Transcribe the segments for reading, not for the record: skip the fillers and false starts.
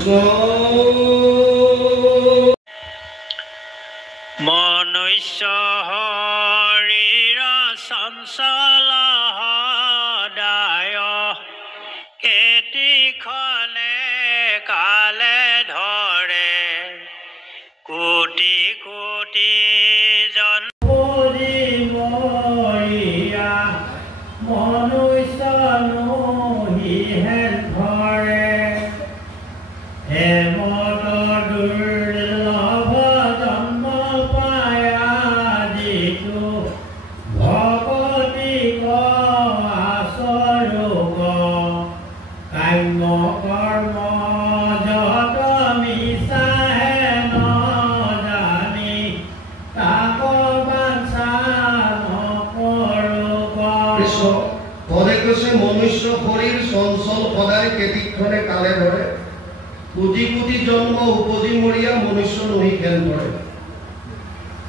মনুষ্য শৰীৰ চঞ্চল সদায় কেতিখনে কালে ধৰে কোটি কোটি জন মৰিয়া মনুষ্য নহিহেন ধৰে হেমত দুৰ্লভ জন্ম পায়া যিটো ভগতি আচৰোগ কাম্য কৰ্ম যত মিছাহে নজানি তাক বাঞ্ছা নকৰোগ। পদে কৈছে মনুষ্য শৰীৰ চঞ্চল সদায় কেতিক্ষণে কালে ধৰে কোটি কোটি জন্ম উপজি মৰিয়া মনুষ্য নহি খেল ধৰে।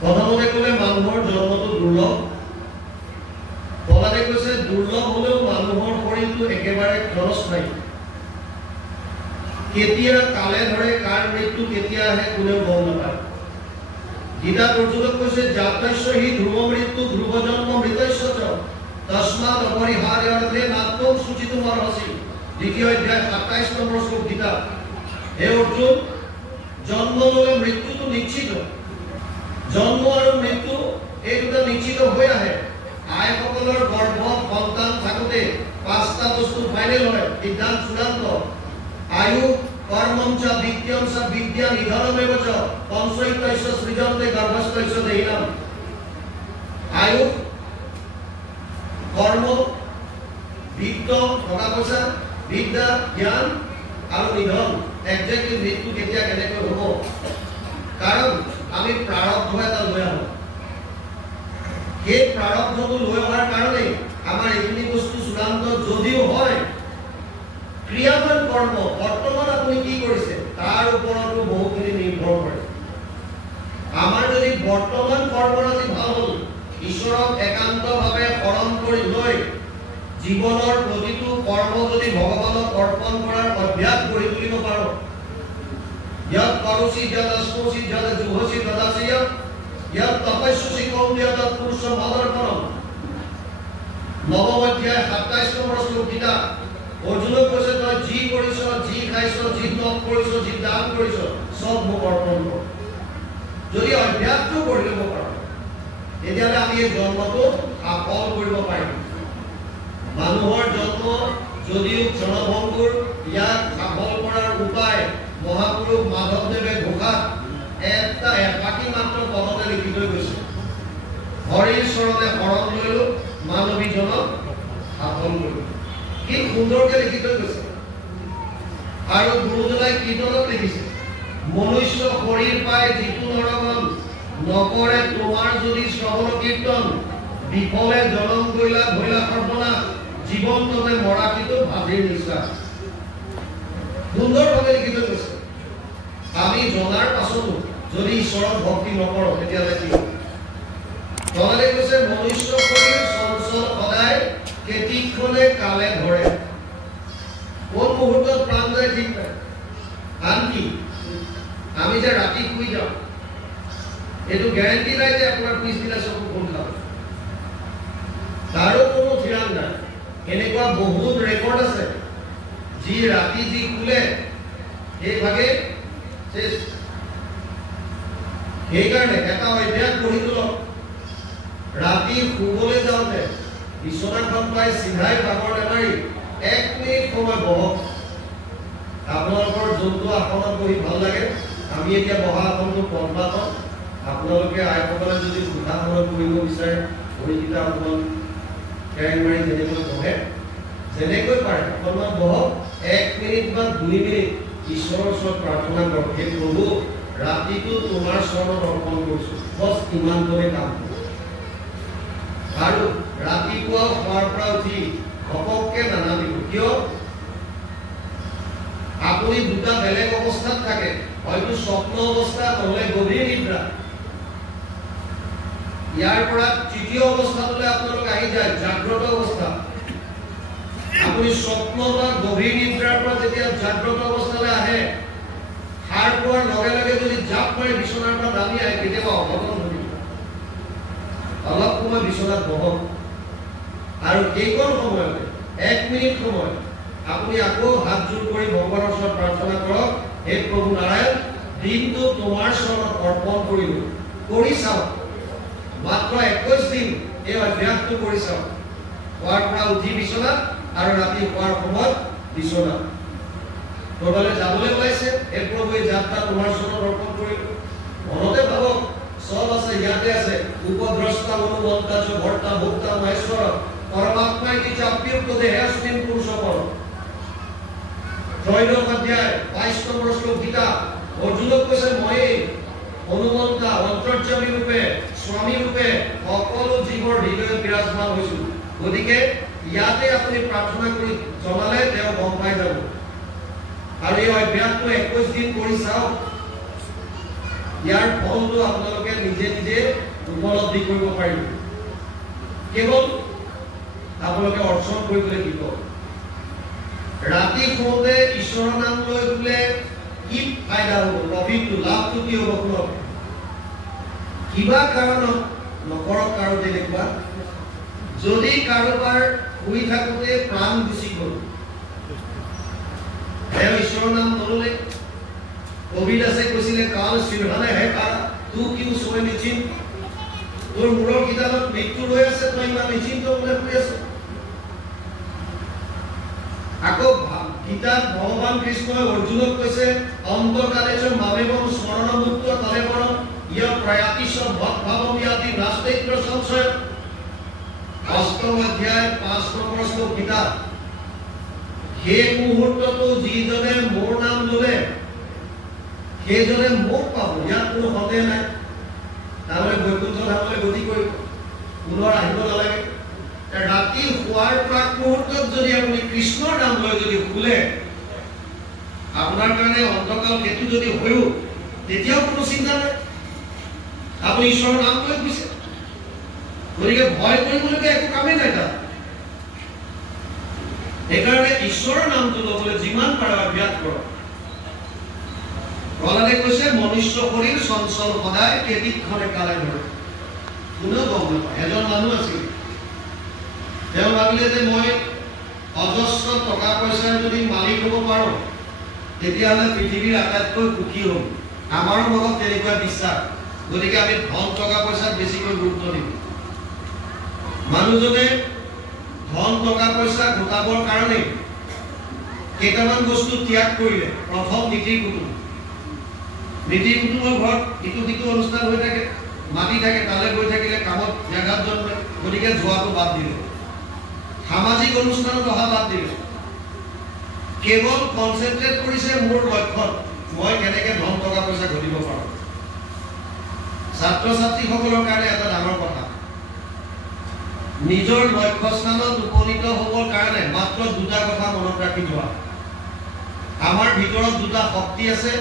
প্ৰথমতে ক'লে মানুহৰ জন্মটো দুৰ্লভ। পলাতে কৈছে দুৰ্লভ হ'লেও মানুহৰ শৰীৰটো একেবাৰে ক্ষণস্থায়ী। কেতিয়া কালে ধৰে কাৰ মৃত্যু কেতিয়া আহে কোনেও গম নাপায়। গীতাত অৰ্জুনক কৈছে জাতস্য হি ধ্ৰুৱ মৃত্যু ধ্ৰুৱ জন্ম মৃতস্য চ তস্মাৎ অপৰিহাৰ্যৰ্থে নাত্মং শুচিতুমৰ্হসি। দ্বিতীয় অধ্যায় ২৭ নম্বৰ শ্লোক গীতা। হে অৰ্জুন, জন্ম ল'লে মৃত্যুটো নিশ্চিত। জন্ম আৰু মৃত্যু এই দুটা নিশ্চিত হৈ আহে। আইসকলৰ গৰ্ভত সন্তান থাকোঁতে ৫টা বস্তু ফাইনেল হয়, সিদ্ধান্ত চূড়ান্ত। আয়ু কৰ্মম চ বিদ্যম চ বিদ্যা নিধনমেব চ পঞ্চৈত্যস্য সৃজন্তে গৰ্ভস্থস্য দেহিনাম। আয়ু কৰ্ম বিত্ত টকা পইচা বিদ্যা জ্ঞান আৰু নিধন। একজেক্টলি মৃত্যু কেতিয়া কেনেকৈ হ'ব? কাৰণ আমি প্ৰাৰব্ধ এটা লৈ আহোঁ। সেই প্ৰাৰব্ধটো লৈ অহাৰ কাৰণে আমাৰ এইখিনি বস্তু চূড়ান্ত যদিও হয়, ক্ৰিয়ামান কৰ্ম বৰ্তমান আপুনি কি কৰিছে তাৰ ওপৰতো বহুখিনি নিৰ্ভৰ কৰে। আমাৰ যদি বৰ্তমান কৰ্মৰাজি ভাল হ'ল, ঈশ্বৰক একান্তভাৱে শৰণ কৰি লৈ জীৱনৰ প্ৰতিটো কৰ্ম যদি ভগৱানক অৰ্পণ কৰাৰ অভ্যাস কৰি তুলিব পাৰোঁ, ইয়াত কৰোচি যত অস্পোচি যত জুহসি তদাসি ইয়াত তপস্যসি কৌন্তেয় তৎ পুৰুষ মদৰ্পণম। নৱম অধ্যায় ২৭ নম্বৰ শ্লোক গীতা। অৰ্জুনক কৈছে তই যি কৰিছ, যি খাইছ, যি তপ কৰিছ, যি দান কৰিছ, চব মোক অৰ্পণ কৰ। যদি অভ্যাসটো কৰি ল'ব পাৰোঁ তেতিয়াহ'লে আমি এই জন্মটো সফল কৰিব পাৰিম। মানুহৰ জন্ম যদিও ক্ষণভংগুৰ, ইয়াক সফল কৰাৰ উপায় মহাপুৰুষ মাধৱদেৱে ঘোষাত এটা এপাকি মাত্ৰ পদতে লিখি থৈ গৈছে। হৰিৰ চৰণে শৰণ লৈলো মানৱীজনক সফল কৰিলো। কি সুন্দৰকে লিখি থৈ গৈছে। আৰু গুৰুজনাই কীৰ্তনত লিখিছে, মনুষ্য শৰীৰ পাই যিটো নৰগণ নকৰে তোমাৰ যদি শ্ৰৱণ কীৰ্তন বিফলে জনম কৰিলা ভৈলা সৰ্বনাশ জীৱন্ততে মৰাটিটো ভাবিৰ নিশ্বাস। সুন্দৰভাৱে লিখি থৈ গৈছে। আমি জনাৰ পাছতো যদি ঈশ্বৰক ভক্তি নকৰোঁ তেতিয়াহ'লে কি হ'ব? তলে কৈছে মনুষ্য শৰীৰ চঞ্চল সদায় কেতিক্ষণে কালে ধৰে। কোন মুহূৰ্তত প্ৰাণ যায় ঠিক নাই। আনকি আমি যে ৰাতি শুই যাওঁ, এইটো গেৰেণ্টি নাই যে আপোনাৰ পিছদিনা চকু খোল খাব। তাৰো কোনো ঠিৰাং নাই। এনেকুৱা বহুত ৰেকৰ্ড আছে, যি ৰাতি যি শুলে সেইভাগে শেষ। সেইকাৰণে এটা অভ্যাস গঢ়ি তোলক। ৰাতি শুবলৈ যাওঁতে বিচনাখন পাই চিধাই ভাগৰ নেমাৰি ১ মিনিট সময় বহক। আপোনালোকৰ যোনটো আসনত বহি ভাল লাগে, আমি এতিয়া বহা আসনটো পদ্মাসন। আপোনালোকে আইসকলে যদি সুধাসনত বহিব বিচাৰে ভৰিকেইটা অকণমান কেৰেং মাৰি যেনেকৈ বহে, যেনেকৈ পাৰে অকণমান বহক। ১ মিনিট বা ২ মিনিট ঈশ্বৰৰ ওচৰত প্ৰাৰ্থনা কৰক, হে প্ৰভু ৰাতিটো তোমাৰ চৰণত অৰ্পণ কৰিছোঁ, বছ ইমানটোৱে কাম কৰোঁ। আৰু ৰাতিপুৱা শোৱাৰ পৰা উঠি ঘপককে নানামিব। কিয়? আপুনি দুটা বেলেগ অৱস্থাত থাকে, হয়তো স্বপ্ন অৱস্থা নহ'লে গভীৰ নিদ্ৰা। ইয়াৰ পৰা তৃতীয় অৱস্থাটোলৈ আপোনালোক আহি যায়, জাগ্ৰত অৱস্থা। আপুনি স্বপ্ন বা গভীৰ নিদ্ৰাৰ পৰা যেতিয়া জাগ্ৰত অৱস্থালৈ আহে, পোৱাৰ লগে লগে যদি জাপ মাৰি বিচনাৰ পৰা নামি আহে কেতিয়াবা অঘটন হৈ যায়। অলপ সময় বিচনাত বহক আৰু এইকণ সময়তে 1 মিনিট সময় আপুনি আকৌ হাত জোৰ কৰি ভগৱানৰ ওচৰত প্ৰাৰ্থনা কৰক, হে প্ৰভু নাৰায়ণ, দিনটো তোমাৰ চৰণত অৰ্পণ কৰিলো, কৰি চাওক। মাত্ৰ 21 দিন এই অভ্যাসটো কৰি চাওক। খোৱাৰ পৰা উঠি বিচনাত আৰু ৰাতি শোৱাৰ সময়ত বিচনাত। ক'ৰবালৈ যাবলৈ ওলাইছে, হে প্ৰভু এই যাত্ৰা তোমাৰ চৰণত অৰ্পণ কৰিলো। মনতে ভাবক চব আছে, ইয়াতে আছে। উপদ্ৰষ্টা মনোবন্তা চ ভৰ্তা ভোক্তা মহেশ্বৰ পৰমাত্মাই কি চাপ্যুক্ত দেহাস্মিন পুৰুষপৰ। 3 অধ্যায় 22 নম্বৰ শ্লোক গীতা। অৰ্জুনক কৈছে মই অনুমন্তা অন্তৰ্যামী ৰূপে স্বামী ৰূপে সকলো জীৱৰ হৃদয়ত বিৰাজমান হৈছো। গতিকে ইয়াতে আপুনি প্ৰাৰ্থনা কৰি জনালে তেওঁ গম পাই যাব। আৰু এই অভ্যাসটো 21 দিন কৰি চাওক। ইয়াৰ ফলটো আপোনালোকে নিজে নিজে উপলব্ধি কৰিব পাৰিব। কেৱল আপোনালোকে অৰ্চন কৰিবলৈ দিব। ৰাতি শুওঁতে ঈশ্বৰৰ নাম লৈ বোলে কি ফাইদা হ'ব, প্ৰফিটটো লাভটো কি হ'ব শুনক। কিবা কাৰণত নকৰক কাৰো তেনেকুৱা। যদি কাৰোবাৰ শুই থাকোঁতে প্ৰাণ গুচি গ'ল, তেওঁ ঈশ্বৰৰ নাম নল'লে, কবিদাসে কৈছিলে কাল চিৰহানে হে কাৰা তু কিউ সোয়ে নিশ্চিন্ত। তোৰ মূৰৰ কিতাপত মৃত্যু ৰৈ আছে, তই ইমান নিশ্চিন্ত বোলে শুই আছ। আকৌ গীতাত ভগৱান কৃষ্ণই অৰ্জুনক কৈছে অন্তকালে চ মামেবম স্মৰণমুক্ত তলেবৰ ইয় প্ৰয়াতিশ ভদ্ভাৱম ইয়াতি নাস্তিক্য সংশয়। 8 অধ্যায় 5 নম্বৰ শ্লোক গীতা। সেই মুহূৰ্ততো যিজনে মোৰ নাম ল'লে সেইজনে মোক পাব, ইয়াত কোনো সন্দেহ নাই। তাৰমানে বৈকুণ্ঠ ধামলৈ গতি কৰিব, পুনৰ আহিব নালাগে। ৰাতি শোৱাৰ প্ৰাক মুহূৰ্তত যদি আপুনি কৃষ্ণৰ নাম লৈ যদি শুলে, আপোনাৰ কাৰণে অন্তকাল সেইটো যদি হয়ো তেতিয়াও কোনো চিন্তা নাই, আপুনি ঈশ্বৰৰ নাম লৈ শুইছে। গতিকে ভয় কৰিবলগীয়া একো কামেই নাই তাত। সেইকাৰণে ঈশ্বৰৰ নামটো ল'বলৈ যিমান পাৰে অভ্যাস কৰক। প্ৰহ্লাদে কৈছে মনুষ্য শৰীৰ চঞ্চল সদায় কেদিক্ষণে কালে ধৰে। কোনেও গম নাপায়। এজন মানুহ আছিল, তেওঁ ভাবিলে যে মই অজস্ৰ টকা পইচাৰ যদি মালিক হ'ব পাৰোঁ তেতিয়াহ'লে পৃথিৱীৰ আটাইতকৈ সুখী হ'ম। আমাৰো মনত তেনেকুৱা বিশ্বাস। গতিকে আমি ধন টকা পইচাত বেছিকৈ গুৰুত্ব দিম। মানুহজনে ধন টকা পইচা গোটাবৰ কাৰণে কেইটামান বস্তু ত্যাগ কৰিলে। প্ৰথম নীতিৰ কুটুম। নীতিৰ কুটুমৰ ঘৰত ইটো সিটো অনুষ্ঠান হৈ থাকে, মাতি থাকে, তালৈ গৈ থাকিলে কামত জেগাত জন্মে, গতিকে যোৱাটো বাদ দিলে। সামাজিক অনুষ্ঠানত অহা বাদ দিলে। কেৱল কনচেনট্ৰেট কৰিছে মোৰ লক্ষ্যত, মই কেনেকৈ ধন টকা পইচা ঘটিব পাৰোঁ। ছাত্ৰ ছাত্ৰীসকলৰ কাৰণে এটা ডাঙৰ কথা, নিজৰ লক্ষ্যস্থানত উপনীত হ'বৰ কাৰণে মাত্ৰ 2টা কথা মনত ৰাখি যোৱা। আমাৰ ভিতৰত 2টা শক্তি আছে।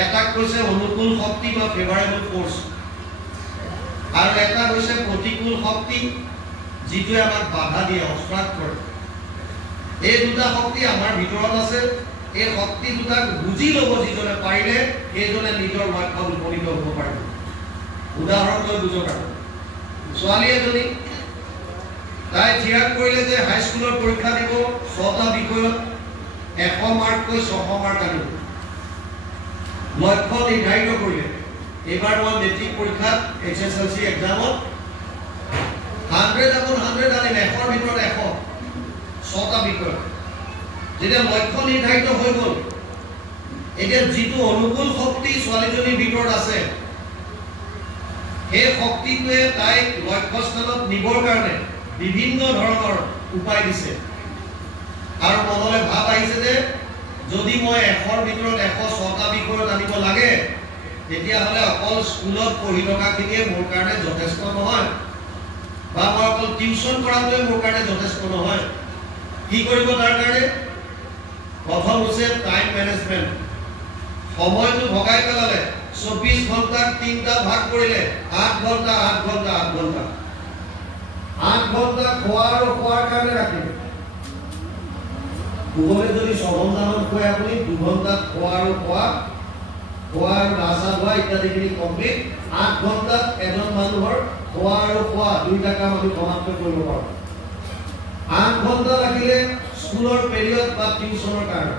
এটাক কৈছে অনুকূল শক্তি বা ফেভাৰেবল ফ'ৰ্চ, আৰু এটা হৈছে প্ৰতিকূল শক্তি যিটোৱে আমাক বাধা দিয়ে, অবষ্ট্ৰাক্ট কৰে। এই 2টা শক্তি আমাৰ ভিতৰত আছে। এই শক্তি 2টাক বুজি ল'ব যিজনে পাৰিলে সেইজনে নিজৰ লক্ষ্যত উপনীত হ'ব পাৰিব। উদাহৰণ লৈ বুজক। ছোৱালী এজনী তাই থিৰাং কৰিলে যে হাইস্কুলৰ পৰীক্ষা দিব, 6টা বিষয়ত 100 মাৰ্ককৈ 600 মাৰ্ক আনিব। লক্ষ্য নিৰ্ধাৰিত কৰিলে এইবাৰ মই মেট্ৰিক পৰীক্ষাত HSLC এক্সামত 100/100 আনিম, 100ৰ ভিতৰত 100, 6টা বিষয়। যেতিয়া লক্ষ্য নিৰ্ধাৰিত হৈ গ'ল, এতিয়া যিটো অনুকূল শক্তি ছোৱালীজনীৰ ভিতৰত আছে সেই শক্তিটোৱে তাইক লক্ষ্যস্থানত নিবৰ কাৰণে বিভিন্ন ধৰণৰ উপায় দিছে। আৰু মনলৈ ভাৱ আহিছে যে যদি মই 100ৰ ভিতৰত 100 6টা বিষয়ত আনিব লাগে তেতিয়াহ'লে অকল স্কুলত পঢ়ি থকাখিনিয়ে মোৰ কাৰণে যথেষ্ট নহয়, বা মই অকল টিউচন কৰাটোৱে মোৰ কাৰণে যথেষ্ট নহয়। কি কৰিব তাৰ কাৰণে? প্ৰথম হৈছে টাইম মেনেজমেণ্ট। সময়টো ভগাই পেলালে। 24 ঘণ্টাক 3টা ভাগ কৰিলে, 8 ঘণ্টা 8 ঘণ্টা 8 ঘণ্টা। 8 ঘণ্টা খোৱা আৰু খোৱাৰ কাৰণে ৰাখিলে। শুবলৈ যদি 6 ঘণ্টামান শুৱে আপুনি, 2 ঘণ্টাত খোৱা আৰু খোৱা, খোৱা আৰু গা চা ধোৱা ইত্যাদিখিনি কমপ্লিট 8 ঘণ্টাত এজন মানুহৰ খোৱা আৰু খোৱা দুইটা কাম আমি সমাপ্ত কৰিব পাৰোঁ 8 ঘণ্টা লাগিলে স্কুলৰ পিৰিয়ড বা টিউচনৰ কাৰণে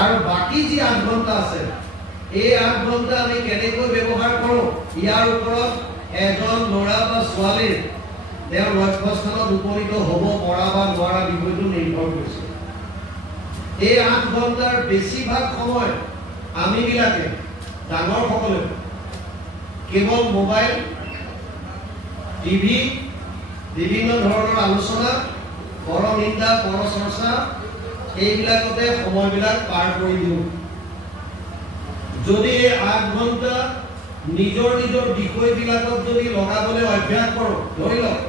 আৰু বাকি যি 8 ঘণ্টা আছে এই 8 ঘণ্টা আমি কেনেকৈ ব্যৱহাৰ কৰোঁ ইয়াৰ ওপৰত এজন ল'ৰা বা ছোৱালীৰ তেওঁৰ লক্ষ্যস্থানত উপনীত হ'ব পৰা বা নোৱাৰা বিষয়টো নিৰ্ভৰ কৰিছে এই 8 ঘণ্টাৰ বেছিভাগ সময় আমি বিলাকে ডাঙৰ সকলে কেৱল মোবাইল টিভি বিভিন্ন ধৰণৰ আলোচনা পৰনিন্দা পৰচৰ্চা এইবিলাকতে সময়বিলাক পাৰ কৰি দিওঁ যদি এই 8 ঘণ্টা নিজৰ বিষয়বিলাকত যদি লগাবলৈ অভ্যাস কৰোঁ ধৰি লওক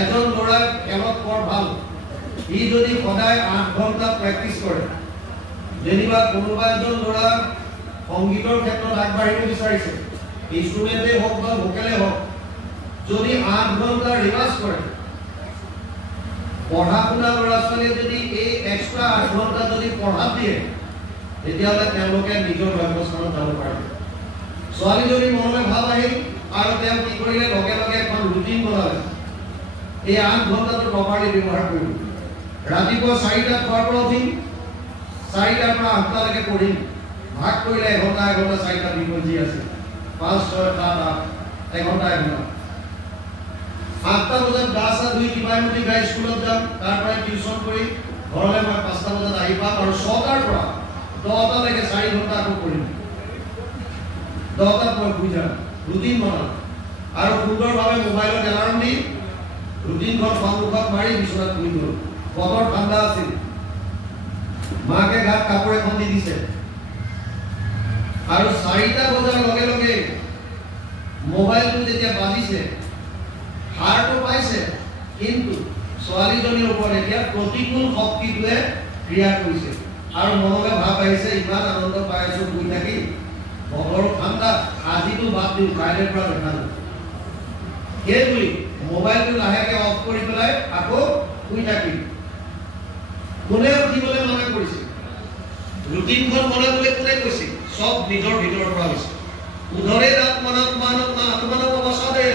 এজন ল'ৰা খেলত বৰ ভাল ই যদি সদায় 8 ঘণ্টা প্ৰেক্টিছ কৰে যেনিবা কোনোবা এজন ল'ৰা সংগীতৰ ক্ষেত্ৰত আগবাঢ়িব বিচাৰিছে ইনষ্ট্ৰুমেণ্টে হওক বা ভোকেলে হওক যদি 8 ঘণ্টা ৰিভাৰ্ছ কৰে পঢ়া শুনা ল'ৰা ছোৱালীয়ে যদি এই এক্সট্ৰা 8 ঘণ্টা যদি পঢ়াত দিয়ে তেতিয়াহ'লে তেওঁলোকে নিজৰ লক্ষ্যস্থানত যাব পাৰিব ছোৱালীজনী মনলৈ ভাৱ আহিল আৰু তেওঁ কি কৰিলে লগে লগে এখন ৰুটিন বনালে এই 8 ঘণ্টাটো প্ৰপাৰলি ব্যৱহাৰ কৰিব ৰাতিপুৱা 4টাত খোৱাৰ পৰা উঠিম 4টাৰ পৰা 8টালৈকে পঢ়িম ভাগ কৰিলে এঘণ্টা 4টা বিষয় যি আছে 5, 6, 7, 8 এঘণ্টা 8টা বজাত গা চা ধুই কিবা এমুঠি গাই স্কুলত যাম তাৰ পৰা টিউচন কৰি ঘৰলৈ মই 5টা বজাত আহি পাম আৰু 6টাৰ পৰা 10টালৈকে 4 ঘণ্টা আকৌ পঢ়িম 10টাত মই শুই যাম ৰুটিন বনাম আৰু সুন্দৰভাৱে মোবাইলত এলাৰ্ম দি ৰুটিনখন সন্মুখত মাৰি বিচনাত শুই গ'লো বতৰ ঠাণ্ডা আছিল মাকে গাত কাপোৰ এখন দি দিছে আৰু 4টা বজাৰ লগে লগে মোবাইলটো যেতিয়া বাজিছে হাৰটো পাইছে কিন্তু ছোৱালীজনীৰ ওপৰত এতিয়া প্ৰতিকূল শক্তিটোৱে ক্ৰিয়া কৰিছে আৰু মনলৈ ভাৱ আহিছে ইমান আনন্দ পাই আছো শুই থাকি বতৰ ঠাণ্ডা আজিতো বাদ দিওঁ কাইলৈৰ পৰা দেখা যাব সেইবুলি মোবাইলটো লাহেকৈ অফ কৰি পেলাই আকৌ শুই থাকিম কোনে উঠিবলৈ মানা কৰিছে ৰুটিনখন বনাবলৈ কোনে কৈছে সব নিজৰ ভিতৰৰ পৰা হৈছে উধৰে আত্মনাত্মানক অৱসাদে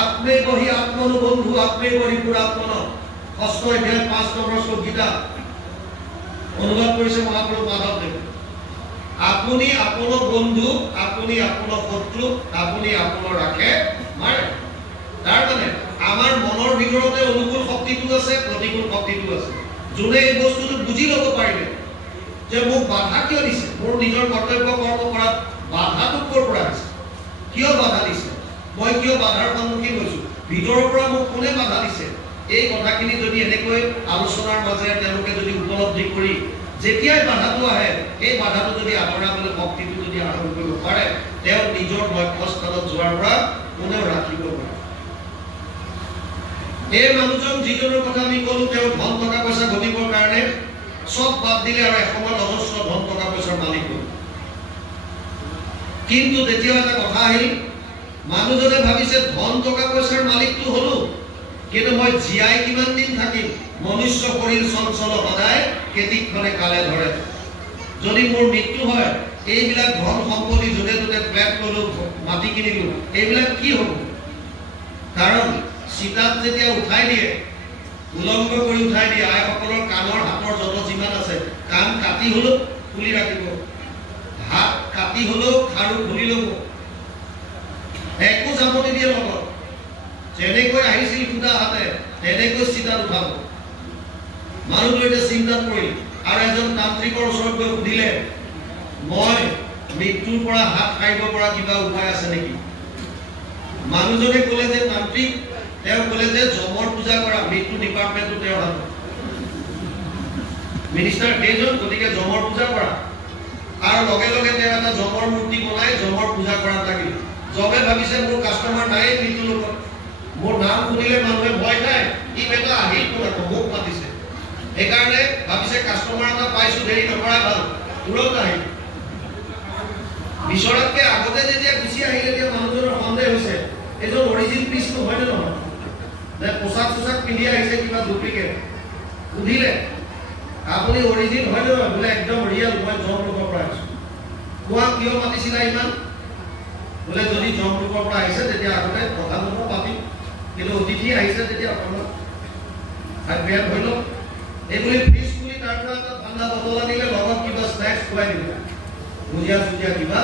আত্মে বহি আত্মনুবন্ধু আত্মে বহি পুৰাত্মন ষষ্ঠ অধ্যায় 5 নম্বৰ শ্লোক গীতা অনুবাদ কৰিছে মহাপুৰুষ মাধৱদেৱ আপুনি আপোনাৰ বন্ধু আপুনি আপোনাৰ শত্ৰু আপুনি আপোনাৰ ৰাখে মাৰে তাৰ মানে আমাৰ মনৰ ভিতৰতে অনুকূল শক্তিটো আছে প্ৰতিকূল শক্তিটো আছে যোনে এই বস্তুটো বুজি ল'ব পাৰিলে যে মোক বাধা কিয় দিছে মোৰ নিজৰ কৰ্তব্য কৰ্ম কৰাত বাধাটো ক'ৰ পৰা আছে কিয় বাধা দিছে মই কিয় বাধাৰ সন্মুখীন হৈছো ভিতৰৰ পৰা মোক কোনে বাধা দিছে এই কথাখিনি যদি এনেকৈ আলোচনাৰ মাজেৰে তেওঁলোকে যদি উপলব্ধি কৰি যেতিয়াই বাধাটো আহে এই বাধাটো যদি আঁতৰাবলৈ শক্তিটো যদি আৰম্ভ কৰিব পাৰে তেওঁ নিজৰ লক্ষ্যস্থানত যোৱাৰ পৰা কোনেও ৰাখিব পাৰে এই মানুহজন যিজনৰ কথা আমি ক'লো তেওঁ ধন টকা পইচা ঘটিবৰ কাৰণে সব বাদ দিলে আৰু এসময়ত অজস্ৰ ধন টকা পইচাৰ মালিক হ'ল কিন্তু তেতিয়া এটা কথা আহিল মানুহজনে ভাবিছে ধন টকা পইচাৰ মালিকটো হলো কিন্তু মই জীয়াই কিমান দিন থাকিম মনুষ্য শৰীৰ চঞ্চল সদায় কেতিক্ষণে কালে ধৰে যদি মোৰ মৃত্যু হয় এইবিলাক ধন সম্পত্তি য'তে ত'তে ফ্লেট ল'লো মাটি কিনিলো এইবিলাক কি হ'ব কাৰণ চিতাত যেতিয়া উঠাই দিয়ে উলংগ কৰি উঠাই দিয়ে আইসকলৰ কাণৰ হাতৰ যত যিমান আছে কাণ কাটি হ'লেও খুলি ৰাখিব হাত কাটি হ'লেও খাৰু খুলি ল'ব একো যাব নিদিয়ে লগত যেনেকৈ আহিছিল খুটা হাতে তেনেকৈ চিতাত উঠাব মানুহটো এতিয়া চিন্তাত পৰিল আৰু এজন তান্ত্ৰিকৰ ওচৰত গৈ সুধিলে মই মৃত্যুৰ পৰা হাত সাৰিব পৰা কিবা উপায় আছে নেকি মানুহজনে ক'লে যে তান্ত্ৰিক তেওঁ ক'লে যে যমৰ পূজা কৰা মৃত্যু ডিপাৰ্টমেণ্টটো তেওঁৰ হাতত মিনিষ্টাৰ কেইজন গতিকে যমৰ পূজা কৰা আৰু লগে লগে তেওঁ এটা যমৰ মূৰ্তি বনাই যমৰ পূজা কৰাত লাগিল যমে ভাবিছে মোৰ কাষ্টমাৰ নাই মৃত্যু লোকত মোৰ নাম শুনিলে মানুহে ভয় খায় ই বেটা আহিল কোন আকৌ মোক মাতিছে সেইকাৰণে ভাবিছে কাষ্টমাৰ এটা পাইছো দেৰি নকৰাই ভাল তুৰন্ত আহিল বিচৰাতকৈ আগতে যেতিয়া গুচি আহিলে এতিয়া মানুহজনৰ সন্দেহ হৈছে এইজন অৰিজিন পিচটো হয়নে নহয় যে পোচাক চোচাক পিন্ধি আহিছে কিবা ডুপ্লিকেট সুধিলে আপুনি অৰিজিন হয়নে নহয় বোলে একদম ৰিয়েল মই জব লোকৰ পৰা আহিছোঁ কোৱা কিয় মাতিছিলা ইমান বোলে যদি জমটুকৰ পৰা আহিছে তেতিয়া আগতে কথা বতৰা পাতিম কিন্তু অতিথি আহিছে তেতিয়া অকণমান বেয়া হৈ লওক এইবুলি ফিজ বুলি তাৰ পৰা এটা ঠাণ্ডা বটল আনিলে লগত কিবা স্নেক্স খুৱাই দিলে ভুজিয়া চুজিয়া কিবা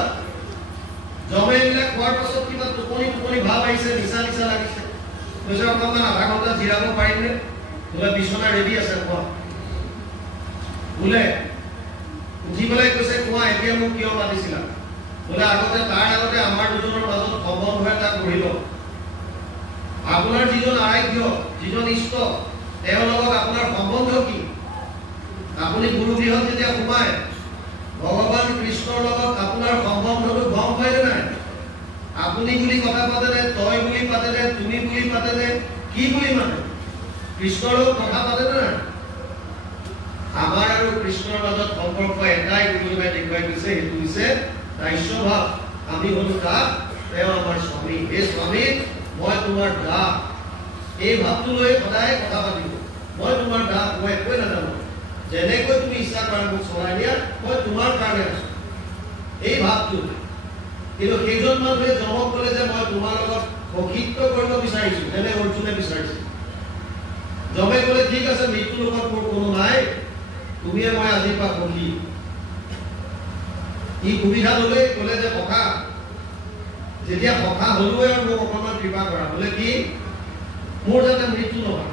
জমে এইবিলাক খোৱাৰ পাছত কিবা টোপনি ভাৱ আহিছে নিচা লাগিছে কৈছে অকণমান আধা ঘণ্টা জিৰাব পাৰিমনে বোলে বিচনা ৰেডি আছে কোৱা বোলে উঠি পেলাই কৈছে কোৱা এতিয়া মোক কিয় মাতিছিলা বোলে আগতে তাৰ আগতে আমাৰ দুজনৰ মাজত সম্বন্ধ এটা কৰি লওক আপোনাৰ যিজন আৰাধ্য যিজন ইষ্ট তেওঁৰ লগত আপোনাৰ সম্বন্ধ কি আপুনি গুৰু গৃহত যেতিয়া সোমায় ভগৱান কৃষ্ণৰ লগত আপোনাৰ সম্বন্ধটো গম পায় নে নাই আপুনি বুলি কথা পাতেনে তই বুলি পাতেনে তুমি বুলি পাতেনে কি বুলি মানে কৃষ্ণৰ লগত কথা পাতেনে নাই আমাৰ আৰু কৃষ্ণৰ মাজত সম্পৰ্ক এটাই গুৰুদেৱে দেখুৱাই দিছে সেইটো হৈছে দাস্যভাৱ আমি হলো দাস তেওঁ আমাৰ স্বামী এই স্বামী মই তোমাৰ দাস এই ভাৱটো লৈ সদায় কথা পাতিব মই তোমাৰ দাস মই একোৱে নাজানো যেনেকৈ তুমি ইচ্ছা কৰা মোক চলাই দিয়া মই তোমাৰ কাৰণে আছো এই ভাৱটো কিন্তু সেইজন মানুহে জমক ক'লে যে মই তোমাৰ লগত সখীত্ব কৰিব বিচাৰিছো যেনে অৰ্জুনে বিচাৰিছে জমে ক'লে ঠিক আছে মৃত্যুৰ লগত মোৰ কোনো নাই তুমিয়ে মই আজিৰ পৰা সখী ই সুবিধা ল'লে ক'লে যে সখা যেতিয়া সখা হ'লোৱে আৰু মোক অকণমান কৃপা কৰা বোলে কি মোৰ যাতে মৃত্যু নহয়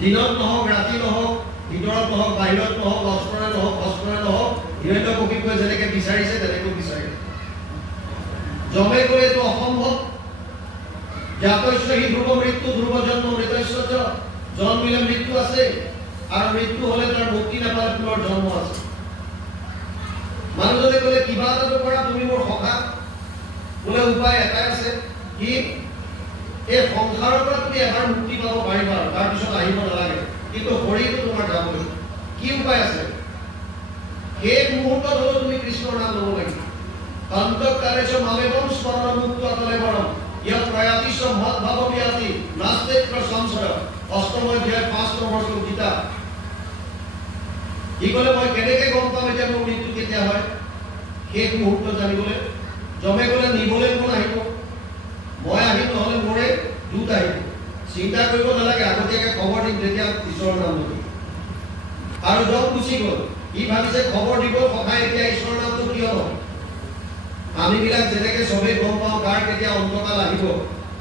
দিনত নহওক ৰাতি নহওক ভিতৰত নহওক বাহিৰত নহওক অস্ত্ৰৰে নহওক শস্ত্ৰৰে নহওক হিৰণ্যকশিপুৱে যেনেকৈ বিচাৰিছে তেনেকৈ বিচাৰিছে জমে ক'লে এইটো অসম্ভৱ জাতস্য হি ধ্ৰুৱ মৃত্যু ধ্ৰুৱ জন্ম মৃতস্য চ জন্মিলে মৃত্যু আছে আৰু মৃত্যু হ'লে তাৰ মুক্তি নাপালে পুনৰ জন্ম আছে মানুহজনে ক'লে কিবা এটাটো কৰা তুমি মোৰ সখা বোলে উপায় এটাই আছে কি এই সংসাৰৰ পৰা তুমি এবাৰ মুক্তি পাব পাৰিবা তাৰপিছত আহিব নালাগে কিন্তু শৰীৰটো তোমাৰ যাবলৈ কি উপায় আছে সেই মুহূৰ্তত হ'লেও তুমি কৃষ্ণৰ নাম ল'ব লাগিব অন্তকালেশ মামেবম স্মৰণ মুক্ত আতলে বৰম ইয়া প্ৰয়াতিশ মহৎ ভাৱ বিয়াতি নাস্তেত্ৰ সংশয় অষ্টম অধ্যায় 5 নম্বৰ শ্লোক গীতা ই ক'লে মই কেনেকৈ গম পাম এতিয়া মোৰ মৃত্যু কেতিয়া হয় শেষ মুহূৰ্ত জানিবলৈ জমে ক'লে নিবলৈ কোন আহিব মই আহিম নহ'লে মোৰে দূত আহিব চিন্তা কৰিব নালাগে আগতীয়াকৈ খবৰ দিম তেতিয়া ঈশ্বৰৰ নাম ল'ব আৰু জম গুচি গ'ল ই ভাবিছে খবৰ দিব সখাই এতিয়া ঈশ্বৰৰ নামটো কিয় নহয় আমিবিলাক যেনেকৈ চবেই গম পাওঁ কাৰ কেতিয়া অন্তকাল আহিব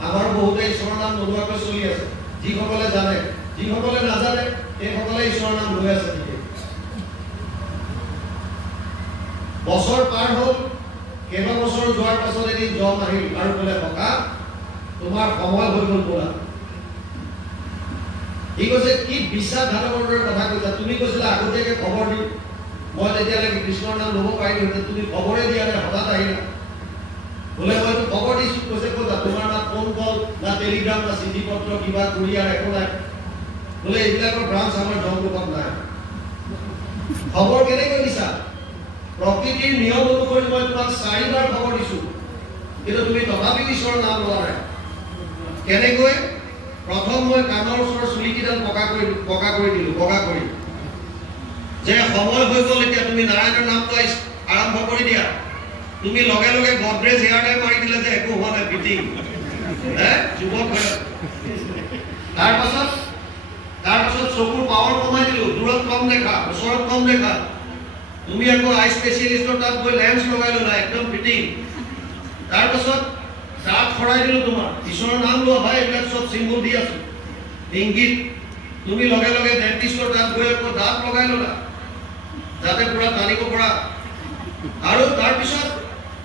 আমাৰ বহুতে ঈশ্বৰৰ নাম নোলোৱাকৈ চলি আছে যিসকলে জানে যিসকলে নাজানে সেইসকলে ঈশ্বৰৰ নাম লৈ আছে বছৰ পাৰ হ'ল কেইবা বছৰ যোৱাৰ পাছত এদিন জম আহিল আৰু ক'লে সখা তোমাৰ সময় হৈ গ'ল বোলা ই কৈছে কি বিশ্বাসঘাতকৰ কথা কৈছা তুমি কৈছিলা আগতীয়াকৈ খবৰ দিম মই তেতিয়ালৈকে কৃষ্ণৰ নাম ল'ব পাৰিলোহেঁতেন তুমি খবৰে দিয়া নাই হঠাৎ আহিলা বোলে মইতো খবৰ দিছোঁ কৈছে ক'তা তোমাৰ না ফোন কল না টেলিগ্ৰাম না চিঠি পত্ৰ কিবা কুৰিয়াৰ একো নাই বোলে এইবিলাকৰ ব্ৰাঞ্চ আমাৰ জমলোকত নাই খবৰ কেনেকৈ দিছা প্ৰকৃতিৰ নিয়ম অনুসৰি মই তোমাক 4বাৰ খবৰ দিছোঁ কিন্তু তুমি তথাপি ঈশ্বৰৰ নাম লোৱা নাই কেনেকৈ প্ৰথম মই কাণৰ ওচৰৰ চুলিকেইডাল পকা কৰি দিলোঁ যে সময় হৈ গ'ল এতিয়া তুমি নাৰায়ণৰ নামটো আৰম্ভ কৰি দিয়া তুমি লগে লগে গডৰেজ হেয়াৰডাই মাৰি দিলে যে একো হোৱা নাই ফিটিং যুৱক তাৰ পাছত চকুৰ পাৱাৰ কমাই দিলোঁ দূৰত কম দেখা ওচৰত কম দেখা তুমি আকৌ আই স্পেচিয়েলিষ্টৰ তাত গৈ লেন্স লগাই ল'লা একদম ফিটিং তাৰ পাছত দাঁত খৰাই দিলোঁ তোমাৰ ঈশ্বৰৰ নাম লোৱা ভাই এইবিলাক চব চিম্বল দি আছোঁ ইংগিত তুমি লগে লগে ডেণ্টিষ্টৰ তাত গৈ আকৌ দাঁত লগাই ল'লা যাতে পুৰা টানিব পৰা আৰু